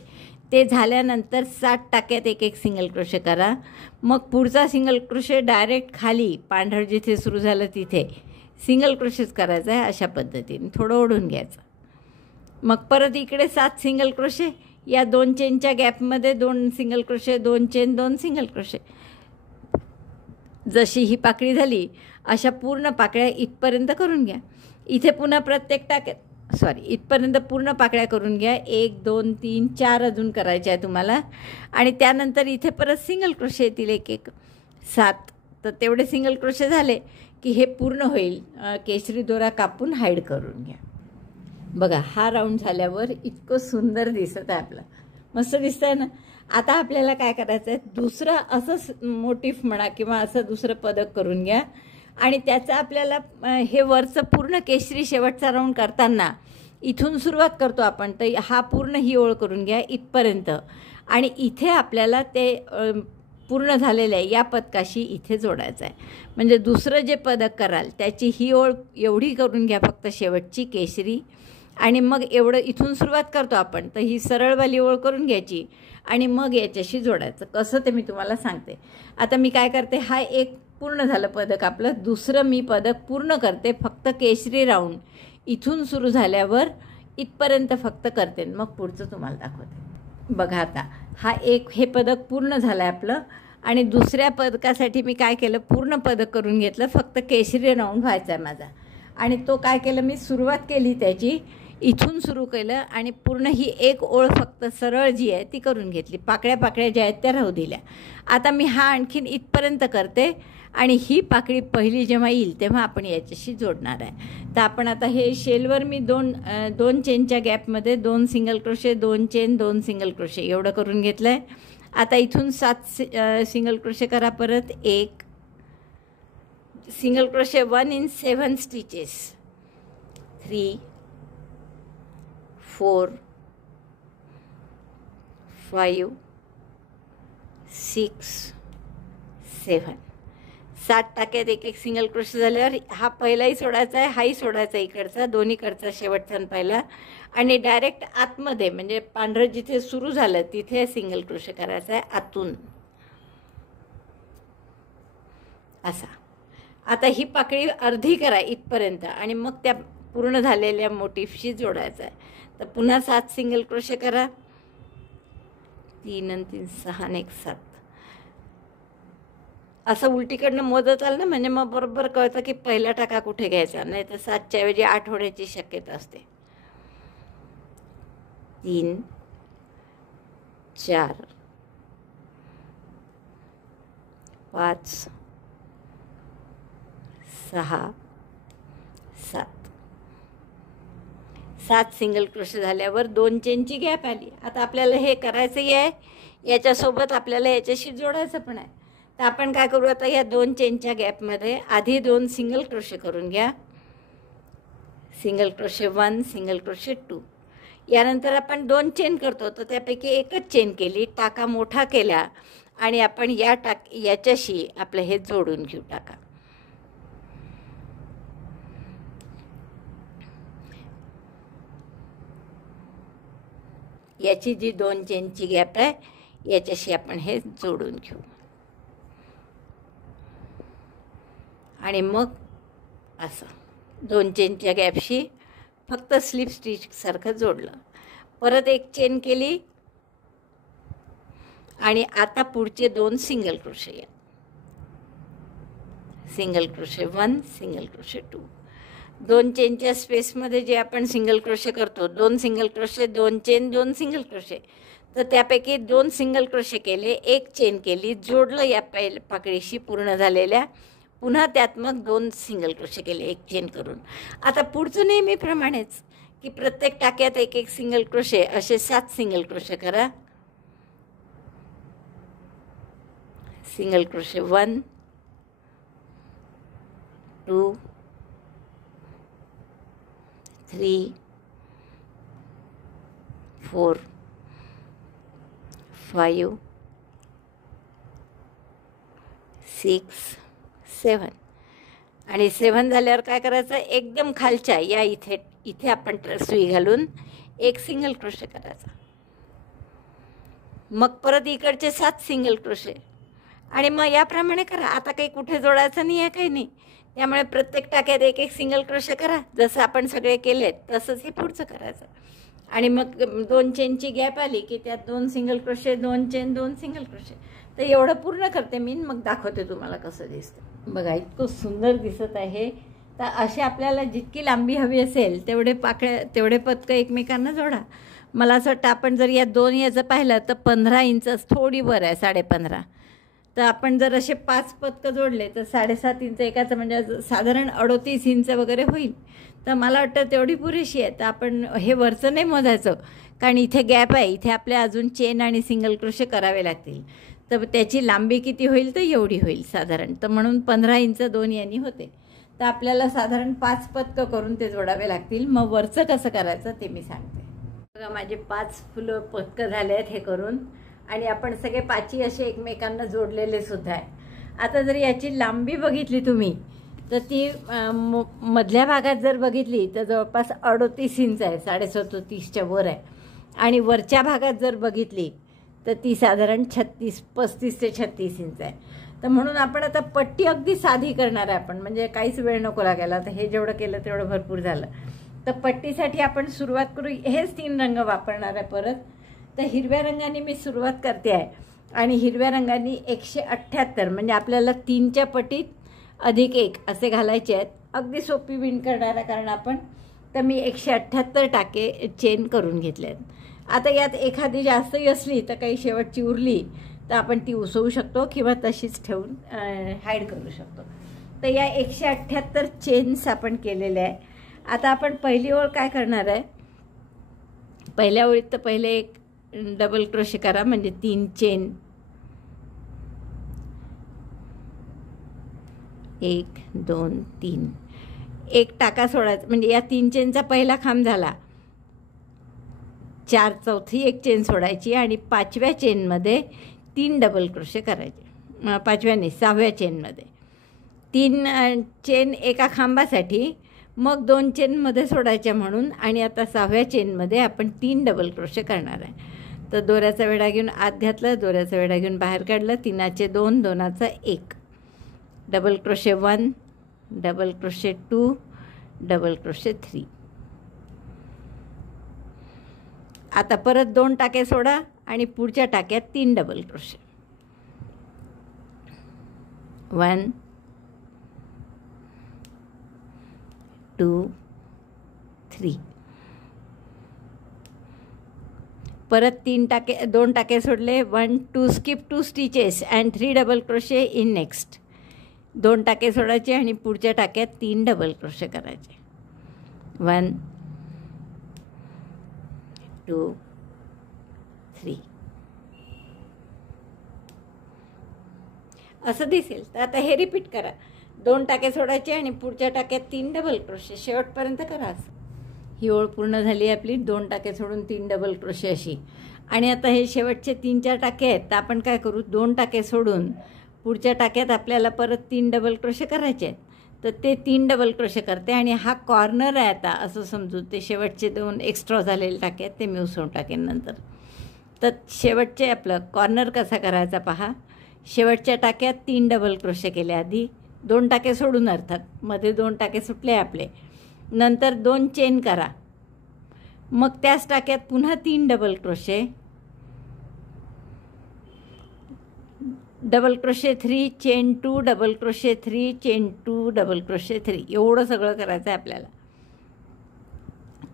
ते झाल्यानंतर 7 टाक्यात एक एक सिंगल क्रोशे करा. मग पुढचा सिंगल क्रोशे डायरेक्ट खाली पांढर जिथे सुरू झालं तिथे सिंगल क्रोशेच करायचा आहे. अशा पद्धतीने थोडं ओढून घ्यायचं. मग परत इकडे 7 सिंगल क्रोशे, या 2 चेनच्या गॅपमध्ये 2 single crochet, 2 chain, 2 single crochet. जशी ही पाकळी झाली अशा पूर्ण पाकळ्या इथपर्यंत करून घ्या. इथे पुन्हा प्रत्येक टाक्यात इथपर्यंत पूर्ण पाकळ्या करून घ्या. 1 2 3 4 अजून करायच्या आहे तुम्हाला. आणि त्यानंतर इथे परत सिंगल क्रोशे येतील एक एक 7. तर तेवढे सिंगल क्रोशे झाले की हे पूर्ण होईल. केशरी दोरा कापून हाईड करून घ्या. बघा हा राऊंड झाल्यावर इतकं सुंदर दिसत आहे आपलं, मस्त दिसत आहे ना. आता आपल्याला काय करायचं आहे, दुसरं असं मोटिफ म्हणा किंवा असं दुसरं पदक करून घ्या. आणि त्याचं आपल्याला हे वरचं पूर्ण केशरी शेवटचा राऊंड करताना इथून सुरुवात करतो आपण, तर हा पूर्ण ही ओळ करून घ्या इथपर्यंत. आणि इथे आपल्याला ते पूर्ण झालेलं आहे या पदकाशी इथे जोडायचं आहे. म्हणजे दुसरं जे पदक कराल त्याची ही ओळ एवढी करून घ्या फक्त शेवटची केशरी. आणि मग एवढं इथून सुरुवात करतो आपण, तर ही सरळवाली ओळ करून घ्यायची आणि मग याच्याशी जोडायचं. कसं ते मी तुम्हाला सांगते. आता मी काय करते, हा एक पूर्ण झालं पदक आपलं. दुसरं मी पदक पूर्ण करते फक्त केशरी राऊंड इथून सुरू झाल्यावर इथपर्यंत फक्त करते. मग पुढचं तुम्हाला दाखवते. बघा आता हे पदक पूर्ण झालं आहे आपलं. आणि दुसऱ्या पदकासाठी मी काय केलं, पूर्ण पदक करून घेतलं. फक्त केशरी राऊंड व्हायचा आहे माझा. आणि तो काय केलं, मी सुरुवात केली त्याची इथून सुरू केलं आणि पूर्ण ही एक ओळ फक्त सरळ जी आहे ती करून घेतली. पाकळ्या ज्या आहेत त्या राहू दिल्या. आता मी हा आणखीन इथपर्यंत करते आणि ही पाकळी पहिली जेव्हा येईल तेव्हा आपण याच्याशी जोडणार आहे. तर आपण आता हे शेलवर मी दोन चेनच्या गॅपमध्ये 2 single crochet, 2 chain, 2 single crochet एवढं करून घेतलं आहे. आता इथून 7 सिंगल क्रोशे करा. परत 1 सिंगल क्रोशे 1 in 7 stitches, 3 4 5 6 7. 7 टाक्यात एक एक सिंगल क्रोशे झाल्यावर हा पहिलाही सोडायचा आहे, हाही सोडायचा इकडचा, दोन्हीकडचा शेवटचा पहिला. आणि डायरेक्ट आतमध्ये म्हणजे पांढरं जिथे सुरू झालं तिथे सिंगल क्रोशे करायचा आहे आतून असा. आता ही पाकळी अर्धी करा इथपर्यंत आणि मग त्या पूर्ण झालेल्या मोटिफशी जोडायचं आहे. तर पुन्हा 7 सिंगल क्रोशे करा. 3 आणि 3 6 आणि 1 7. असं उलटीकडनं मोजत आलं ना म्हणजे मग बरोबर कळतं की पहिला टाका कुठे घ्यायचा. नाही तर 7च्या ऐवजी 8 होण्याची शक्यता असते. 3 4 5 6 7. 7 सिंगल क्रोशे झाल्यावर 2 चेनची गॅप आली. आता आपल्याला हे करायचंही आहे, याच्यासोबत आपल्याला याच्याशी जोडायचं पण आहे. तर आपण काय करू, आता या 2 चेनच्या गॅपमध्ये आधी 2 सिंगल क्रोशे करून घ्या. Single crochet 1, single crochet 2. यानंतर आपण 2 चेन करतो, तर त्यापैकी एकच चेन केली, टाका मोठा केला आणि आपण याच्याशी आपलं हे जोडून घेऊ टाका. याची जी 2 चेनची गॅप आहे याच्याशी आपण हे जोडून घेऊ. आणि मग असं 2 चेनच्या गॅपशी फक्त स्लिप स्टिच सारखं जोडलं. परत एक चेन केली आणि आता पुढचे 2 सिंगल क्रोशे या. Single crochet 1, single crochet 2. 2 चेनच्या स्पेसमध्ये जे आपण सिंगल क्रोशे करतो, 2 single crochet, 2 chain, 2 single crochet. तर त्यापैकी 2 सिंगल क्रोशे केले, एक चेन केली, जोडलं या पाकळीशी पूर्ण झालेल्या. पुन्हा त्यात मग 2 सिंगल क्रोशे केले एक चेन करून. आता पुढचं नेहमीप्रमाणेच की प्रत्येक टाक्यात एक एक सिंगल क्रोशे, असे 7 सिंगल क्रोशे करा. Single crochet 1 2 3 4 5 6 7. आणि 7 झाल्यावर काय करायचं, एकदम खालच्या या इथे आपण सुई घालून एक सिंगल क्रोशे करायचा. मग परत इकडचे 7 सिंगल क्रोशे आणि मग याप्रमाणे करा. आता काही कुठे जोडायचं नाही आहे, काही नाही. त्यामुळे प्रत्येक टाक्यात एक एक सिंगल क्रोशे करा. जसं आपण सगळे केलेत तसंच हे पुढचं करायचं. आणि मग 2 चेनची गॅप आली की त्यात 2 single crochet, 2 chain, 2 single crochet. तर एवढं पूर्ण करते मी, मग दाखवते तुम्हाला कसं दिसतं. बघा, इतकं सुंदर दिसत आहे. तर असे आपल्याला जितकी लांबी हवी असेल तेवढे पदकं एकमेकांना जोडा. मला असं वाटतं आपण जर या 2 याचं पाहिलं तर 15 इंच थोडी वर आहे, 15.5. तर आपण जर असे 5 पदकं जोडले तर 7.5 इंच एकाचं, म्हणजे साधारण 38 इंच वगैरे होईल. तर मला वाटतं तेवढी पुरेशी आहे. तर आपण हे वरचं नाही मोजायचं, कारण इथे गॅप आहे. इथे आपल्या अजून चेन आणि सिंगल क्रोशे करावे लागतील. तर त्याची लांबी किती होईल, तर एवढी होईल साधारण. तर म्हणून 15 इंच 2 यांनी होते. तर आपल्याला साधारण 5 पदकं करून ते जोडावे लागतील. मग वरचं कसं करायचं ते मी सांगते. बघा, माझे 5 फुलं पदकं झाले आहेत हे करून. आणि आपण सगळे 5ही असे एकमेकांना जोडलेले सुद्धा आहे. आता जर याची लांबी बघितली तुम्ही तर ती मधल्या भागात जर बघितली तर जवळपास 38 इंच आहे, 37.5च्या वर आहे. आणि वरच्या भागात जर बघितली तर ती साधारण 35 ते 36 इंच आहे. तर म्हणून आपण आता पट्टी अगदी साधी करणार आहे आपण, म्हणजे काहीच वेळ नको लागायला. तर हे जेवढं केलं तेवढं भरपूर झालं. तर पट्टीसाठी आपण सुरुवात करू. हेच 3 रंग वापरणार आहे परत. तर हिरव्या रंगाने मी सुरुवात करते आहे. आणि हिरव्या रंगाने 178, म्हणजे आपल्याला 3च्या पटीत अधिक 1 असे घालायचे आहेत. अगदी सोपी विण करणार आहे कारण आपण. तर मी 178 टाके चेन करून घेतले आहेत. आता यात एखादी जास्तही असली तर काही शेवटची उरली तर आपण ती उसवू शकतो किंवा तशीच ठेवून हाईड करू शकतो. तर या 178 चेन्स आपण केलेल्या आहे. आता आपण पहिली ओळ काय करणार आहे, पहिल्या ओळीत तर पहिले एक डबल क्रोशे करा, म्हणजे 3 चेन. 1 2 3. एक टाका सोडायचा, म्हणजे या 3 चेनचा पहिला खांब झाला. 4/4 एक चेन सोडायची आणि 5व्या चेनमध्ये 3 डबल क्रोशे करायचे. 5व्या नाही, 6व्या चेनमध्ये 3 चेन एका खांबासाठी, मग 2 चेनमध्ये सोडायच्या म्हणून. आणि आता 6व्या चेनमध्ये आपण 3 डबल क्रोशे करणार आहे. तर दोऱ्याचा वेढा घेऊन आत घातलं, दोऱ्याचा वेढा घेऊन बाहेर काढलं. 3चे 2, 2चा 1. Double crochet 1, double crochet 2, double crochet 3. आता परत 2 टाके सोडा आणि पुढच्या टाक्यात 3 डबल क्रोशे. 1 2 3. परत 2 टाके सोडले. 1 2 skip 2 stitches and 3 double crochet in next. 2 टाके सोडायचे आणि पुढच्या टाक्यात 3 डबल क्रोशे करायचे. 1 2 3. असं दिसेल. तर आता हे रिपीट करा. 2 टाके सोडायचे आणि पुढच्या टाक्यात 3 डबल क्रोशे. शेवटपर्यंत करा असं. ही ओळ पूर्ण झाली आपली. 2 टाके सोडून 3 डबल क्रोशे अशी. आणि आता हे शेवटचे 3-4 टाके आहेत. तर आपण काय करू, 2 टाके सोडून पुढच्या टाक्यात आपल्याला परत 3 डबल क्रोशे करायचे आहेत. तर ते 3 डबल क्रोशे करते आणि हा कॉर्नर आहे आता असं समजू. ते शेवटचे 2 एक्स्ट्रा झालेले टाके आहेत ते मी उसवून टाकेन नंतर. तर शेवटचे आपलं कॉर्नर कसा करायचा पहा. शेवटच्या टाक्यात 3 डबल क्रोशे केले आधी, 2 टाके सोडून, अर्थात मध्ये 2 टाके सुटले आपले. नंतर 2 चेन करा. मग त्याच टाक्यात पुन्हा 3 double crochet, double crochet 3 chain 2 double crochet 3 chain 2 double crochet 3. एवढं सगळं करायचं आहे आपल्याला.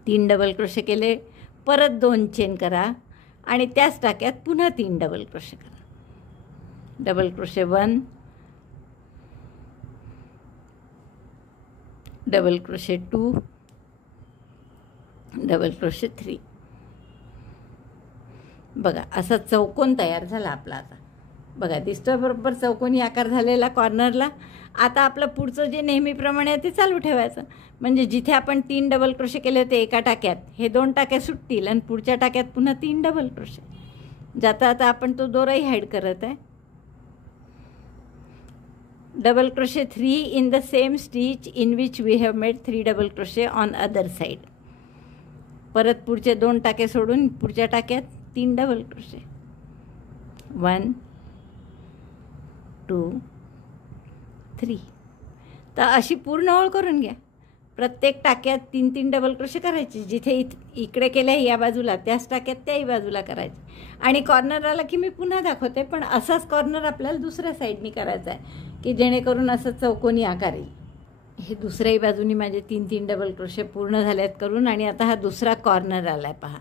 3 डबल क्रोशे केले, परत 2 चेन करा आणि त्याच टाक्यात पुन्हा 3 डबल क्रोशे करा. Double crochet 1, double crochet 2, double crochet 3. बघा असा चौकोन तयार झाला आपला. आता बघा दिसतोय बरोबर चौकोनी आकार झालेला कॉर्नरला. आता आपलं पुढचं जे नेहमीप्रमाणे आहे ते चालू ठेवायचं. म्हणजे जिथे आपण 3 डबल क्रोशे केले होते एका टाक्यात, हे 2 टाक्या सुटतील आणि पुढच्या टाक्यात पुन्हा 3 डबल क्रोशे. जाता आता आपण तो दोराही हाईड करत आहे. Double crochet 3 in the same stitch in which we have made 3 double crochet on other side. परत पुढचे 2 टाके सोडून पुढच्या टाक्यात 3 डबल क्रोशे. 1 2 3. तर अशी पूर्ण ओळ करून घ्या. प्रत्येक टाक्यात 3-3 डबल क्रोशे करायचे. जिथे इकडे केले या बाजूला त्याच टाक्यात त्याही बाजूला करायचे. आणि कॉर्नर आला की मी पुन्हा दाखवते, पण असाच कॉर्नर आपल्याला दुसऱ्या साईडनी करायचा आहे की जेणेकरून असं चौकोनी आकार येईल. हे दुसऱ्याही बाजूनी माझे 3-3 डबल क्रोशे पूर्ण झाले आहेत करून. आणि आता हा दुसरा कॉर्नर आला आहे पहा.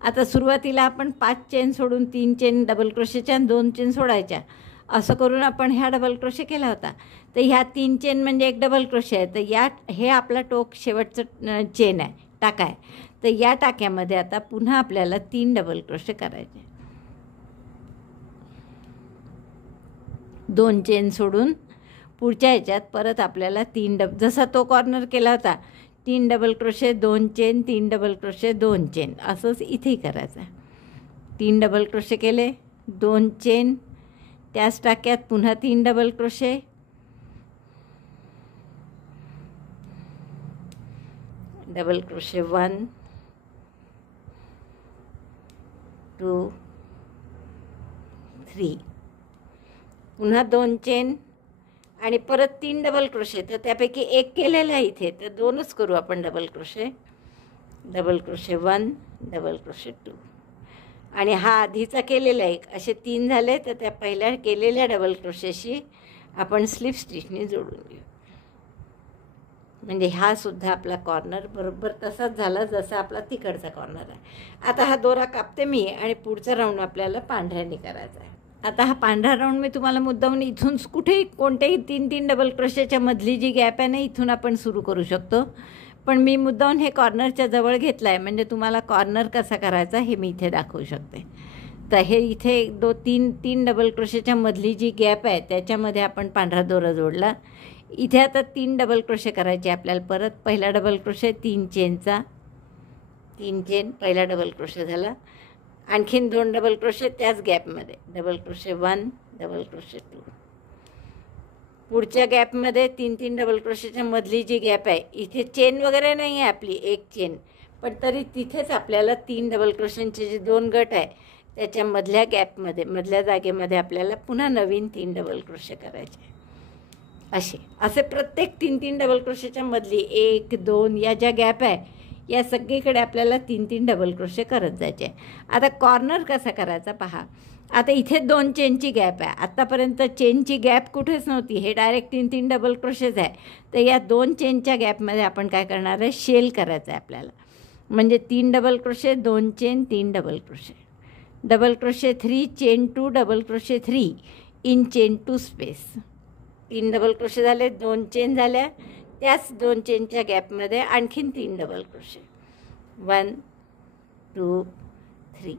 आता सुरुवातीला आपण 5 चेन सोडून 3 चेन डबल क्रोशेच्या आणि 2 चेन सोडायच्या असं करून आपण ह्या डबल क्रोशे केला होता. तर ह्या 3 चेन म्हणजे एक डबल क्रोशे आहे. तर हे आपला टोक शेवटचं चेन आहे, टाका आहे. तर या टाक्यामध्ये आता पुन्हा आपल्याला 3 डबल क्रोशे करायचे. 2 चेन सोडून पुढच्या ह्याच्यात परत आपल्याला 3 जसा तो कॉर्नर केला होता 3 double crochet 2 chain 3 double crochet 2 chain असंच इथेही करायचं. 3 डबल क्रोशे केले, 2 चेन, त्याच टाक्यात पुन्हा 3 डबल क्रोशे, डबल क्रोशे 1 2 3, पुन्हा 2 चेन आणि परत 3 डबल क्रोशे. तर त्यापैकी एक केलेला आहे इथे, तर 2च करू आपण double crochet. Double crochet 1 double crochet 2 आणि हा आधीचा केलेला एक असे 3 झाले. तर त्या पहिल्या केलेल्या डबल क्रोशेशी आपण स्लिप स्टिचने जोडून घेऊ. म्हणजे हा सुद्धा आपला कॉर्नर बरोबर तसाच झाला जसा आपला तिकडचा कॉर्नर आहे. आता हा दोरा कापते मी आणि पुढचा राऊंड आपल्याला पांढऱ्याने करायचा आहे. आता हा पांढरा राऊंड मी तुम्हाला मुद्दामून इथून कुठेही कोणत्याही 3-3 डबल क्रोशेच्या मधली जी गॅप आहे ना इथून आपण सुरू करू शकतो. पण मी मुद्दामून हे कॉर्नरच्या जवळ घेतला आहे म्हणजे तुम्हाला कॉर्नर कसा करायचा हे मी इथे दाखवू शकते. तर हे इथे 2-3 डबल क्रोशेच्या मधली जी गॅप आहे त्याच्यामध्ये आपण पांढरा दोरा जोडला. इथे आता 3 डबल क्रोशे करायचे आपल्याला. परत पहिला डबल क्रोशे 3 चेनचा, 3 चेन पहिला डबल क्रोशे झाला. आणखीन 2 डबल क्रोशे त्याच गॅपमध्ये, डबल क्रोशे 1 डबल क्रोशे 2. पुढच्या गॅपमध्ये 3-3 डबल क्रोशेच्या मधली जी गॅप आहे इथे चेन वगैरे नाही आहे आपली, एक चेन, पण तरी तिथेच आपल्याला 3 डबल क्रोशेंचे जे 2 गट आहे त्याच्या मधल्या गॅपमध्ये मधल्या जागेमध्ये आपल्याला पुन्हा नवीन 3 डबल क्रोशे करायचे. असे प्रत्येक 3-3 डबल क्रोशेच्या मधली 1 2 या ज्या गॅप आहे या सगळीकडे आपल्याला 3-3 डबल क्रोशे करत जायचे. आता कॉर्नर कसा करायचा पहा. आता इथे 2 चेनची गॅप आहे. आत्तापर्यंत चेनची गॅप कुठेच नव्हती, हे डायरेक्ट 3-3 डबल क्रोशेच आहे. तर या 2 चेनच्या गॅपमध्ये आपण काय करणार आहे, शेल करायचं आहे आपल्याला. म्हणजे 3 double crochet 2 chain 3 double crochet, double crochet 3 chain 2 double crochet 3 in chain 2 space. 3 double crochet झाले, 2 चेन झाल्या, त्याच 2 चेनच्या गॅपमध्ये आणखीन 3 डबल क्रोशे. 1 2 3.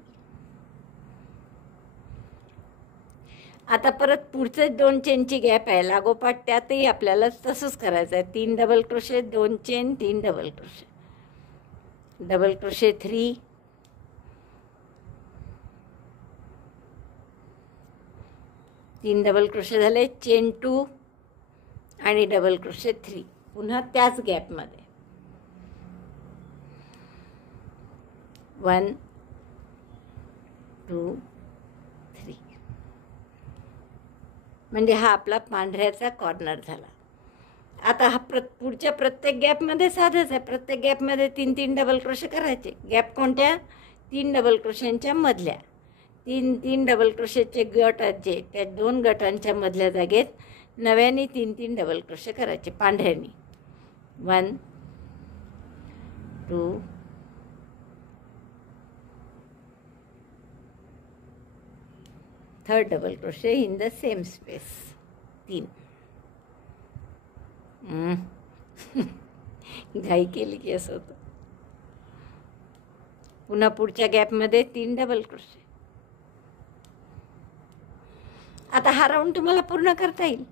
आता परत पुढचे 2 चेनची गॅप आहे लागोपाठ, त्यातही आपल्याला तसंच करायचं आहे. 3 double crochet 2 chain 3 double crochet, double crochet 3 3 double crochet झाले, चेन 2 आणि डबल क्रोशे 3 पुन्हा त्याच गॅपमध्ये. 1 2 3. म्हणजे हा आपला पांढऱ्याचा कॉर्नर झाला. आता हा पुढच्या प्रत्येक गॅपमध्ये साधंच आहे. प्रत्येक गॅपमध्ये 3-3 डबल क्रोशे करायचे. गॅप कोणत्या, 3 डबल क्रोशेंच्या मधल्या. 3-3 डबल क्रोशेचे गट आहेत त्या 2 गटांच्या मधल्या जागेत नव्याने 3-3 डबल क्रोशे करायचे पांढऱ्यानी. 1 2 3rd double crochet in the same space. 3. घाई केली की असं होतं. पुन्हा पुढच्या गॅपमध्ये 3 डबल क्रोशे. आता हा राऊंड तुम्हाला पूर्ण करता येईल.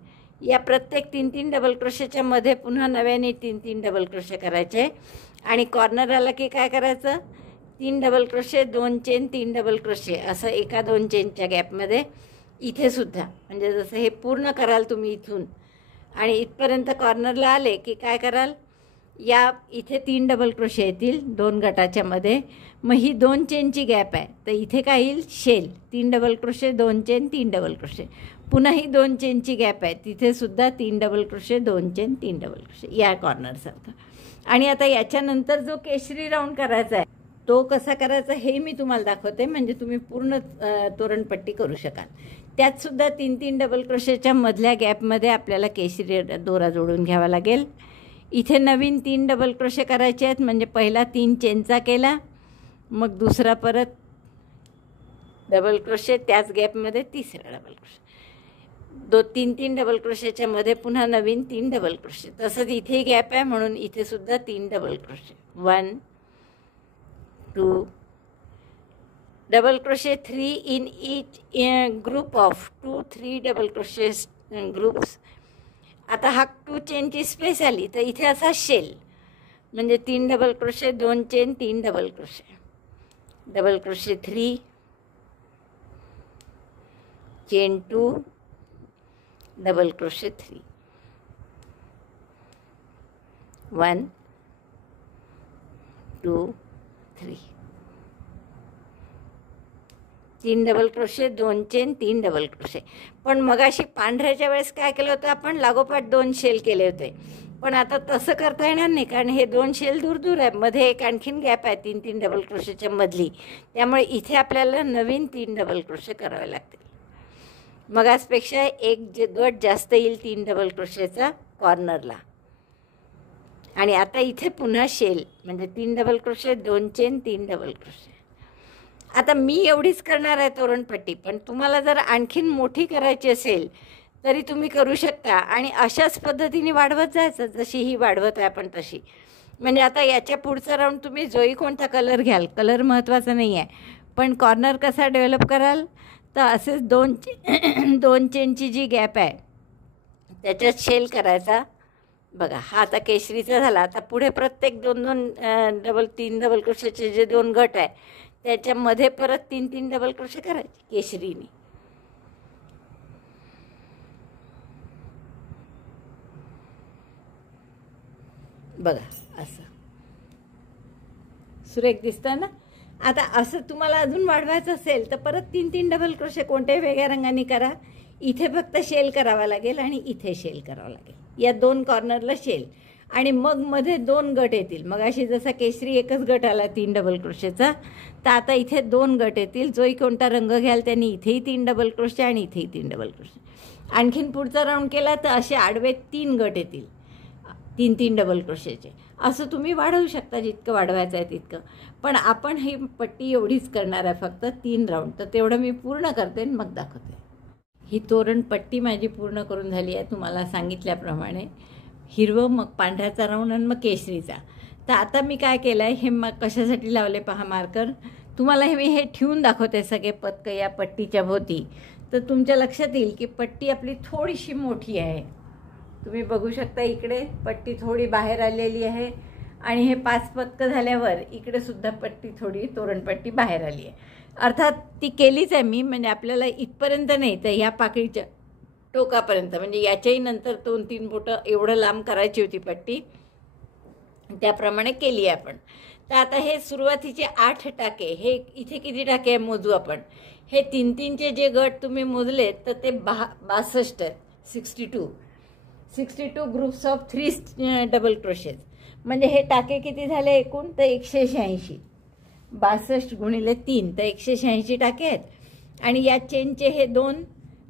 या प्रत्येक 3-3 डबल क्रोशेच्या मध्ये पुन्हा नव्याने 3-3 डबल क्रोशे करायचे आणि कॉर्नर आला की काय करायचं, 3 double crochet, 2 chain, 3 double crochet असं एका 2 चेनच्या गॅपमध्ये इथे सुद्धा. म्हणजे जसं हे पूर्ण कराल तुम्ही इथून आणि इथपर्यंत कॉर्नरला आले की काय कराल, या इथे 3 डबल क्रोशे येतील 2 गटाच्या मध्ये. मग ही 2 चेनची गॅप आहे तर इथे काय येईल, shell, 3 double crochet, 2 chain, 3 double crochet. पुन्हा ही 2 चेनची गॅप आहे, तिथे सुद्धा 3 double crochet, 2 chain, 3 double crochet या कॉर्नरसारखं. आणि आता याच्यानंतर जो केशरी राऊंड करायचा आहे तो कसा करायचा हे मी तुम्हाला दाखवते, म्हणजे तुम्ही पूर्ण तोरणपट्टी करू शकाल. त्यात सुद्धा 3-3 डबल क्रोशेच्या मधल्या गॅपमध्ये आपल्याला केशरी दोरा जोडून घ्यावा लागेल. इथे नवीन 3 डबल क्रोशे करायचे आहेत, म्हणजे पहिला 3 चेनचा केला, मग दुसरा परत डबल क्रोशे, त्याच गॅपमध्ये तिसरा डबल क्रोशे, 3-3 डबल क्रोशेच्या मध्ये पुन्हा नवीन 3 डबल क्रोशे. तसंच इथे गॅप आहे म्हणून इथे सुद्धा 3 double crochet, 1 2 double crochet, 3 in each group of 2-3 double crochet groups. आता हा 2 चेनची स्पेस आली तर इथे असा शेल, म्हणजे 3 double crochet, 2 chain, 3 double crochet, double crochet 3, chain 2, double crochet 3, 1 2 3, 3 double crochet, 2 chain, 3 double crochet. पण मगाशी पांढऱ्याच्या वेळेस काय केलं होतं आपण, लागोपाठ 2 शेल केले होते. पण आता तसं करता येणार नाही, कारण हे 2 शेल दूर दूर आहे, मध्ये एक आणखीन गॅप आहे 3-3 डबल क्रोशेच्या मधली. त्यामुळे इथे आपल्याला नवीन 3 डबल क्रोशे करावे लागतील. मगासपेक्षा एक गट जास्त येईल 3 डबल क्रोशेचा कॉर्नरला. आणि आता इथे पुन्हा शेल, म्हणजे 3 double crochet, 2 chain, 3 double crochet. आता मी एवढीच करणार आहे तोरणपट्टी, पण तुम्हाला जर आणखीन मोठी करायची असेल तरी तुम्ही करू शकता. आणि अशाच पद्धतीने वाढवत जायचं, जशी ही वाढवत आहे आपण तशी. म्हणजे आता याच्या पुढचा राऊंड तुम्ही जोही कोणता कलर घ्याल, कलर महत्त्वाचा नाही आहे, पण कॉर्नर कसा डेव्हलप कराल तर असेच 2 चेनची जी गॅप आहे त्याच्यात शेल करायचा. बघा हा आता केशरीचा झाला. आता पुढे प्रत्येक 3 डबल क्रोशेचे जे 2 गट आहे त्याच्यामध्ये परत 3-3 डबल क्रोशे करायचे केशरीने. बघा असं सुरेख दिसतं ना. आता असं तुम्हाला अजून वाढवायचं असेल तर परत 3-3 डबल क्रोशे कोणत्याही वेगळ्या रंगाने करा. इथे फक्त शेल करावा लागेल आणि इथे शेल करावा लागेल, या 2 कॉर्नरला शेल. आणि मग मध्ये 2 गट येतील. मग अशी जसा केशरी एकच गट आला 3 डबल क्रोशेचा, तर आता इथे 2 गट येतील. जोही कोणता रंग घ्याल त्यांनी इथेही 3 डबल क्रोशे आणि इथेही 3 डबल क्रोशे. आणखीन पुढचा राऊंड केला तर असे आडवे 3 गट येतील 3-3 डबल क्रोशेचे. असं तुम्ही वाढवू शकता जितकं वाढवायचं आहे तितकं. पण आपण ही पट्टी एवढीच करणार आहे, फक्त 3 राऊंड. तर तेवढं मी पूर्ण करते आणि मग दाखवते. ही तोरणपट्टी माझी पूर्ण करून झाली आहे तुम्हाला सांगितल्याप्रमाणे. हिरवं, मग पांढऱ्याचा राऊंड आणि मग केशरीचा. तर आता मी काय केलं आहे, हे मग कशासाठी लावले पहा मार्कर. तुम्हाला मी हे ठेवून दाखवते सगळे पदकं या पट्टीच्या भोवती. तर तुमच्या लक्षात येईल की पट्टी आपली थोडीशी मोठी आहे. तुम्ही बघू शकता इकडे पट्टी थोडी बाहेर आलेली आहे आणि हे 5 पदकं झाल्यावर इकडे सुद्धा पट्टी थोडी तोरणपट्टी बाहेर आली आहे. अर्थात ती केलीच आहे मी, म्हणजे आपल्याला इथपर्यंत नाही तर ह्या पाकळीच्या टोकापर्यंत, म्हणजे याच्याही नंतर 2-3 बोटं एवढं लांब करायची होती पट्टी, त्याप्रमाणे केली आहे आपण. तर आता हे सुरुवातीचे 8 टाके, हे इथे किती टाके आहे मोजू आपण. हे 3-3चे जे गट तुम्ही मोजले तर ते 62 आहेत. 62 ग्रुप्स ऑफ 3 डबल क्रोशेज. म्हणजे हे टाके किती झाले एकूण तर 186. 62 गुणिले 3 तर 186 टाके आहेत. आणि या चेनचे हे 2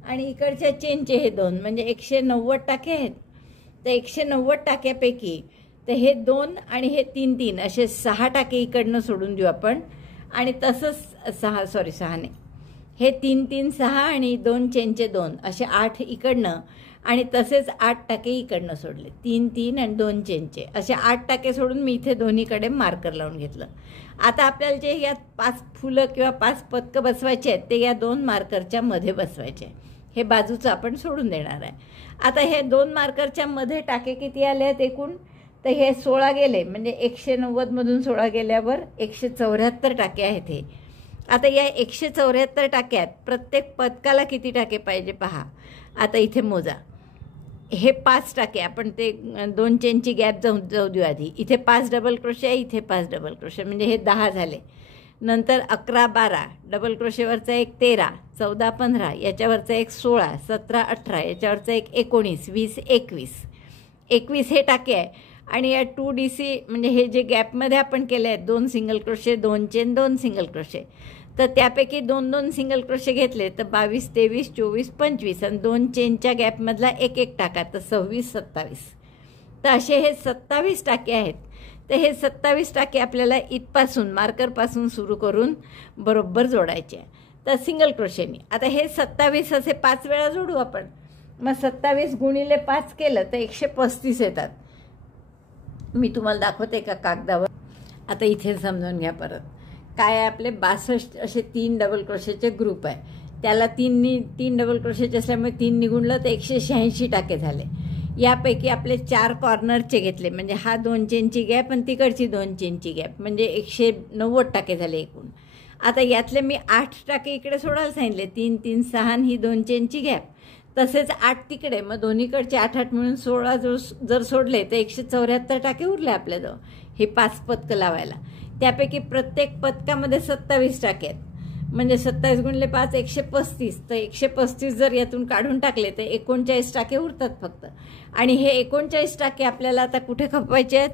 आणि इकडच्या चेनचे हे 2, म्हणजे 190 टाके आहेत. तर 190 टाक्यापैकी तर हे 2 आणि हे 3-3 असे 6 टाके इकडनं सोडून देऊ आपण. आणि तसंच 6 नाही, हे 3-3 6 आणि 2 चेनचे 2 असे 8 इकडनं. आणि तसेच 8 टाके इकडनं सोडले, 3 3 आणि 2 चेनचे असे 8 टाके सोडून मी इथे दोन्हीकडे मार्कर लावून घेतलं. आता आपल्याला जे यात 5 फुलं किंवा 5 पदकं बसवायचे आहेत ते या 2 मार्करच्या मध्ये बसवायचे. हे बाजूचं आपण सोडून देणार आहे. आता हे 2 मार्करच्या मध्ये टाके किती आले आहेत एकूण, तर हे 16 गेले, म्हणजे 190मधून 16 गेल्यावर 174 टाके आहेत हे. आता या 174 टाक्यात प्रत्येक पदकाला किती टाके पाहिजे पहा. आता इथे मोजा, हे 5 टाके आपण ते 2 चेनची गॅप जाऊ देऊ आधी. इथे 5 डबल क्रोशे, इथे 5 डबल क्रोशे, म्हणजे हे 10 झाले. नंतर 11 12 डबल क्रोशेवरचा एक 13, 14 15 याच्यावरचा एक 16, 17 18 याच्यावरचा एक 19, 20 21. 21 हे टाके आहे. आणि या 2DC म्हणजे हे जे गॅपमध्ये आपण केले आहेत 2 single crochet, 2 chain, 2 single crochet, तर त्यापैकी 2 सिंगल क्रोशे घेतले तर 22 23 24 25 आणि 2 चेनच्या गॅपमधला एक एक टाका, तर 26 27. तर असे हे 27 टाके आहेत. तर हे 27 टाके आपल्याला इथपासून मार्करपासून सुरू करून बरोबर जोडायचे आहे, तर सिंगल क्रोशेनी. आता हे 27 असे 5 वेळा जोडू आपण. मग 27 गुणिले 5 केलं तर 135 येतात. मी तुम्हाला दाखवते एका कागदावर. आता इथे समजून घ्या परत. काय आहे, आपले 62 असे 3 डबल क्रोशेचे ग्रुप आहे. त्याला 3 डबल क्रोशेचे असल्यामुळे 3 निगुणलं तर 186 टाके झाले. यापैकी आपले 4 कॉर्नरचे घेतले, म्हणजे हा 2 चेनची गॅप आणि तिकडची 2 चेनची गॅप, म्हणजे 190 टाके झाले एकूण. आता यातले मी 8 टाके इकडे सोडायला सांगितले, 3 3 6 ही 2 चेनची गॅप, तसेच 8 तिकडे. मग दोन्हीकडचे 8 8 मिळून 16 जर सोडले तर 174 टाके उरले आपल्याजवळ हे 5 पदकं लावायला. त्यापैकी प्रत्येक पदकामध्ये 27 टाके आहेत, म्हणजे 27 गुणिले 5 135. तर 135 जर यातून काढून टाकले तर 39 टाके उरतात फक्त. आणि हे 39 टाके आपल्याला आता कुठे खपवायचे आहेत,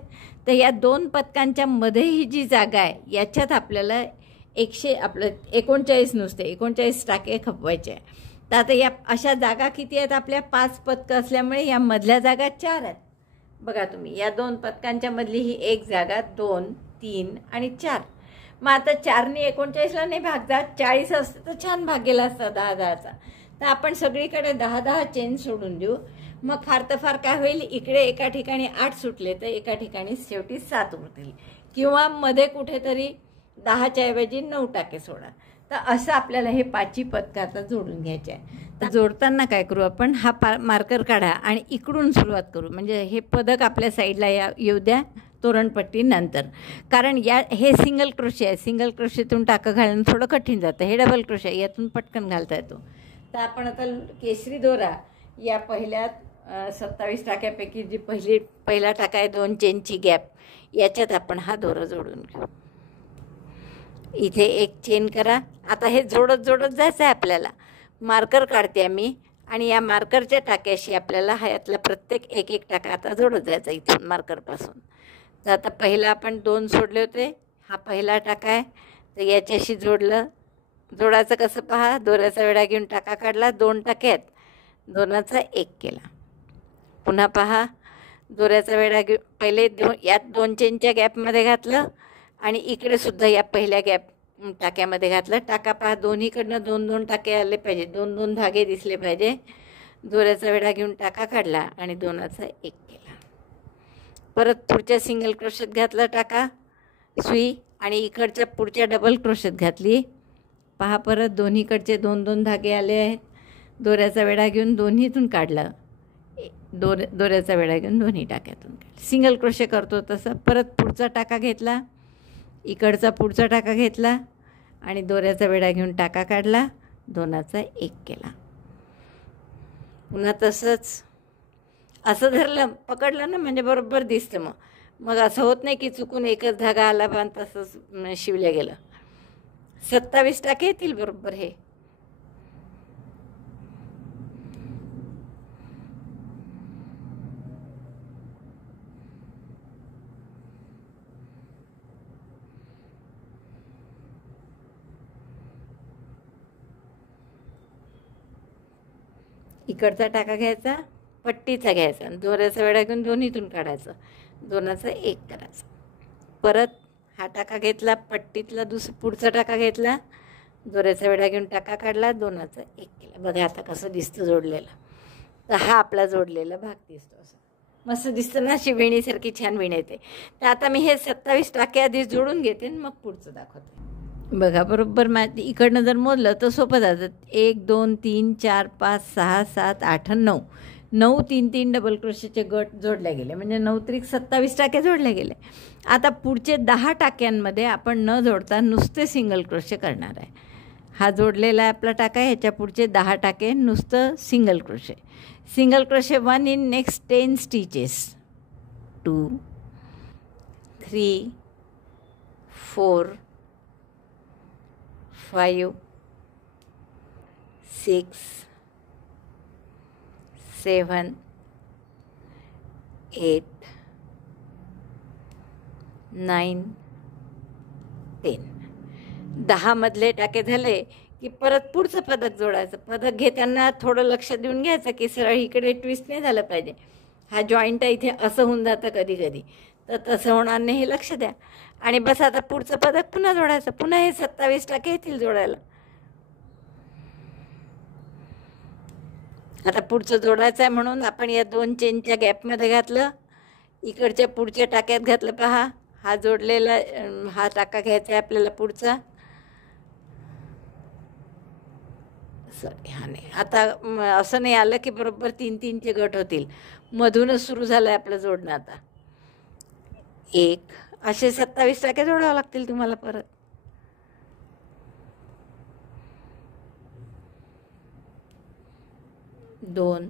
तर या 2 पदकांच्या मध्ये ही जी जागा आहे याच्यात आपल्याला 39 नुसते 39 टाके खपवायचे आहे. तर आता या अशा जागा किती आहेत आपल्या, 5 पदकं असल्यामुळे या मधल्या जागा 4 आहेत. बघा तुम्ही, या 2 पदकांच्या मधली ही एक जागा, 2 3 आणि 4. मग आता 4नी 39ला नाही भाग जात, 40 असतं तर छान भाग गेला असता 10 10चा. तर आपण सगळीकडे 10 10 चेन सोडून देऊ. मग फार तर फार काय होईल, इकडे एका ठिकाणी 8 सुटले तर एका ठिकाणी शेवटी 7 उरतील, किंवा मध्ये कुठेतरी 10च्या ऐवजी 9 टाके सोडा. तर असं आपल्याला हे 5 पदकं आता जोडून घ्यायचे आहे. तर जोडताना काय करू आपण, हा मार्कर काढा आणि इकडून सुरुवात करू, म्हणजे हे पदक आपल्या साईडला येऊ द्या तोरणपट्टी नंतर. कारण हे सिंगल क्रोशे आहे, सिंगल क्रोशेतून टाकं घालणं थोडं कठीण जातं. हे डबल क्रोशे आहे, यातून पटकन घालता येतो. तर आपण आता केसरी दोरा या पहिल्या 27 टाक्यापैकी जी पहिला टाका आहे 2 चेनची गॅप, याच्यात आपण हा दोरा जोडून घेऊ. इथे एक चेन करा. आता हे जोडत जोडत जायचं आहे आपल्याला. मार्कर काढते मी आणि या मार्करच्या टाक्याशी आपल्याला ह्यातला प्रत्येक एक एक टाका आता जोडत जायचा इथून मार्करपासून. तर आता पहिला आपण 2 सोडले होते, हा पहिला टाका आहे, तर याच्याशी जोडलं. जोडायचं कसं पहा, दोऱ्याचा वेढा घेऊन टाका काढला, 2 टाके आहेत, 2चा 1 केला. पुन्हा पहा, दोऱ्याचा वेढा घेऊन पहिले यात 2 चेनच्या गॅपमध्ये घातलं आणि इकडे सुद्धा या पहिल्या गॅप टाक्यामध्ये घातलं. टाका पहा, दोन्हीकडनं 2 2 टाके आले पाहिजे, 2 2 धागे दिसले पाहिजे. दोऱ्याचा वेढा घेऊन टाका काढला आणि 2चा 1 केला. परत पुढच्या सिंगल क्रोशेत घातला टाका, सुई, आणि इकडच्या पुढच्या डबल क्रोशेत घातली. पहा, परत दोन्हीकडचे 2 2 धागे आले आहेत. दोऱ्याचा वेढा घेऊन दोन्हीतून काढलं, दोऱ्याचा वेढा घेऊन दोन्ही टाक्यातून काढलं. सिंगल क्रोशे करतो तसं. परत पुढचा टाका घेतला, इकडचा पुढचा टाका घेतला आणि दोऱ्याचा वेढा घेऊन टाका काढला, 2चा 1 केला. पुन्हा तसंच असं धरलं, पकडलं ना, म्हणजे बरोबर दिसतं. मग असं होत नाही की चुकून एकच धागा आला पण तसंच शिवलं गेलं. 27 टाके येतील बरोबर हे. इकडचा टाका घ्यायचा, पट्टीचा घ्यायचा, दोऱ्याचा वेढा घेऊन दोन्हीतून काढायचं, 2चा 1 करायचं. परत हा टाका घेतला, पट्टीतला पुढचा टाका घेतला, दोऱ्याचा वेढा घेऊन टाका काढला, 2चा 1 केला. बघा आता कसं दिसतं जोडलेलं. तर हा आपला जोडलेला भाग दिसतो. असं मस्त दिसतं ना, अशी वेणीसारखी छान वेणी येते. तर आता मी हे 27 टाके आधी जोडून घेते आणि मग पुढचं दाखवते. बघा बरोबर इकडनं जर मोजलं तर सोपं जातं. 1 2 3 4 5 6 7 8 9 9 3 3 डबल क्रोशेचे गट जोडले गेले, म्हणजे 9 त्रिक 27 टाके जोडले गेले. आता पुढचे 10 टाक्यांमध्ये आपण न जोडता नुसते सिंगल क्रोशे करणार आहे. हा जोडलेला आहे आपला टाका, ह्याच्या पुढचे 10 टाके नुसतं single crochet. Single crochet 1 in next 10 stitches. 2 3 4 5 6 7 8 9 10. 10 मधले टाके झाले की परत पुढचं पदक जोडायचं. पदक घेताना थोडं लक्ष देऊन घ्यायचं की सरळ इकडे ट्विस्ट नाही झालं पाहिजे. हा जॉईंट आहे इथे असं होऊन जातं कधी कधी, तर तसं होणार नाही हे लक्ष द्या. आणि बस आता पुढचं पदक पुन्हा जोडायचं. पुन्हा हे 27 टाके येतील जोडायला. आता पुढचं जोडायचं आहे म्हणून आपण या 2 चेनच्या गॅपमध्ये घातलं, इकडच्या पुढच्या टाक्यात घातलं. पहा हा जोडलेला हा टाका घ्यायचा आहे आपल्याला पुढचा. सॉरी हा नाही, आता असं नाही आलं की बरोबर 3 3चे गट होतील. मधूनच सुरू झालं आहे आपलं जोडणं. आता 1 असे 27 टाके जोडावं लागतील तुम्हाला परत. 2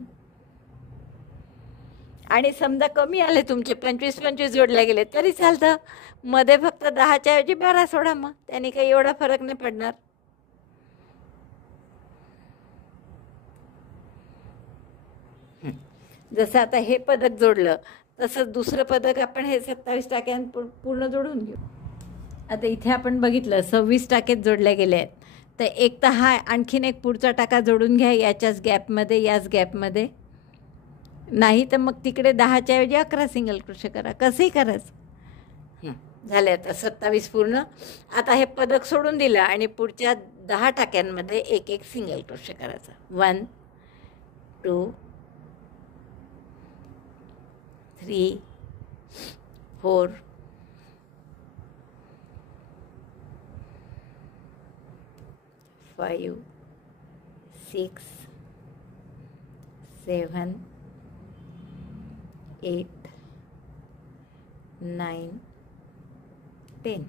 आणि समजा कमी आले तुमचे 25 जोडले गेले तरी चालतं. मध्ये फक्त 10च्या ऐवजी 12 सोडा, मग त्याने काही एवढा फरक नाही पडणार. जसं आता हे पदक जोडलं तसंच दुसरं पदक आपण हे 27 टाक्यां पूर्ण जोडून घेऊ. आता इथे आपण बघितलं 26 टाकेच जोडले गेले आहेत. तर एक तर हा आणखीन एक पुढचा टाका जोडून घ्या याच्याच गॅपमध्ये, याच गॅपमध्ये. नाही तर मग तिकडे 10च्या ऐवजी 11 सिंगल क्रोशे करा, कसंही करायचं. झाले आता 27 पूर्ण. आता हे पदक सोडून दिलं आणि पुढच्या 10 टाक्यांमध्ये एक एक सिंगल क्रोशे करायचा. 1 2 3 4 5 6 7 8 9 10.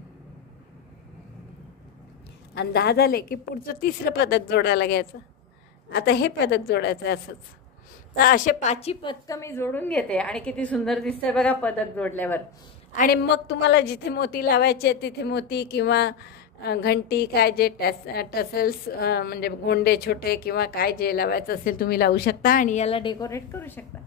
आणि 10 झाले की पुढचं तिसरं पदक जोडायला घ्यायचं. आता हे पदक जोडायचं असंच. तर असे 5ही पदकं मी जोडून घेते आणि किती सुंदर दिसतंय बघा पदक जोडल्यावर. आणि मग तुम्हाला जिथे मोती लावायचे तिथे मोती किंवा घंटी काय जे टसल्स म्हणजे गोंडे छोटे किंवा काय जे लावायचं असेल तुम्ही लावू शकता आणि याला डेकोरेट करू शकता.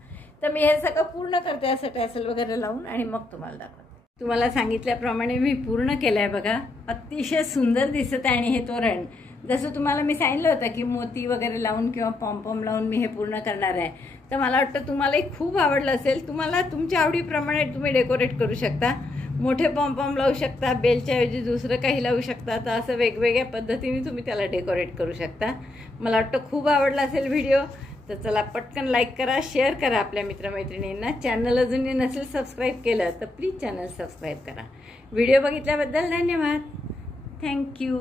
तर मी हे सगळं पूर्ण करते असं टॅसल वगैरे लावून आणि मग तुम्हाला दाखवते. तुम्हाला सांगितल्याप्रमाणे मी पूर्ण केलं आहे बघा. अतिशय सुंदर दिसत आहे. आणि हे तोरण जसं तुम्हाला मी सांगितलं होतं की मोती वगैरे लावून किंवा पॉम्पॉम लावून मी हे पूर्ण करणार आहे. तर मला वाटतं तुम्हालाही खूप आवडलं असेल. तुम्हाला तुमच्या आवडीप्रमाणे तुम्ही डेकोरेट करू शकता. मोठे पॉम्पॉम लावू शकता, बेलच्या ऐवजी दुसरं काही लावू शकता. तर असं वेगवेगळ्या पद्धतीने तुम्ही त्याला डेकोरेट करू शकता. मला वाटतं खूप आवडला असेल व्हिडिओ. तर चला पटकन लाईक करा, शेअर करा आपल्या मित्रमैत्रिणींना. चॅनल अजूनही नसेल सबस्क्राईब केलं तर प्लीज चॅनल सबस्क्राईब करा. व्हिडिओ बघितल्याबद्दल धन्यवाद. थँक्यू.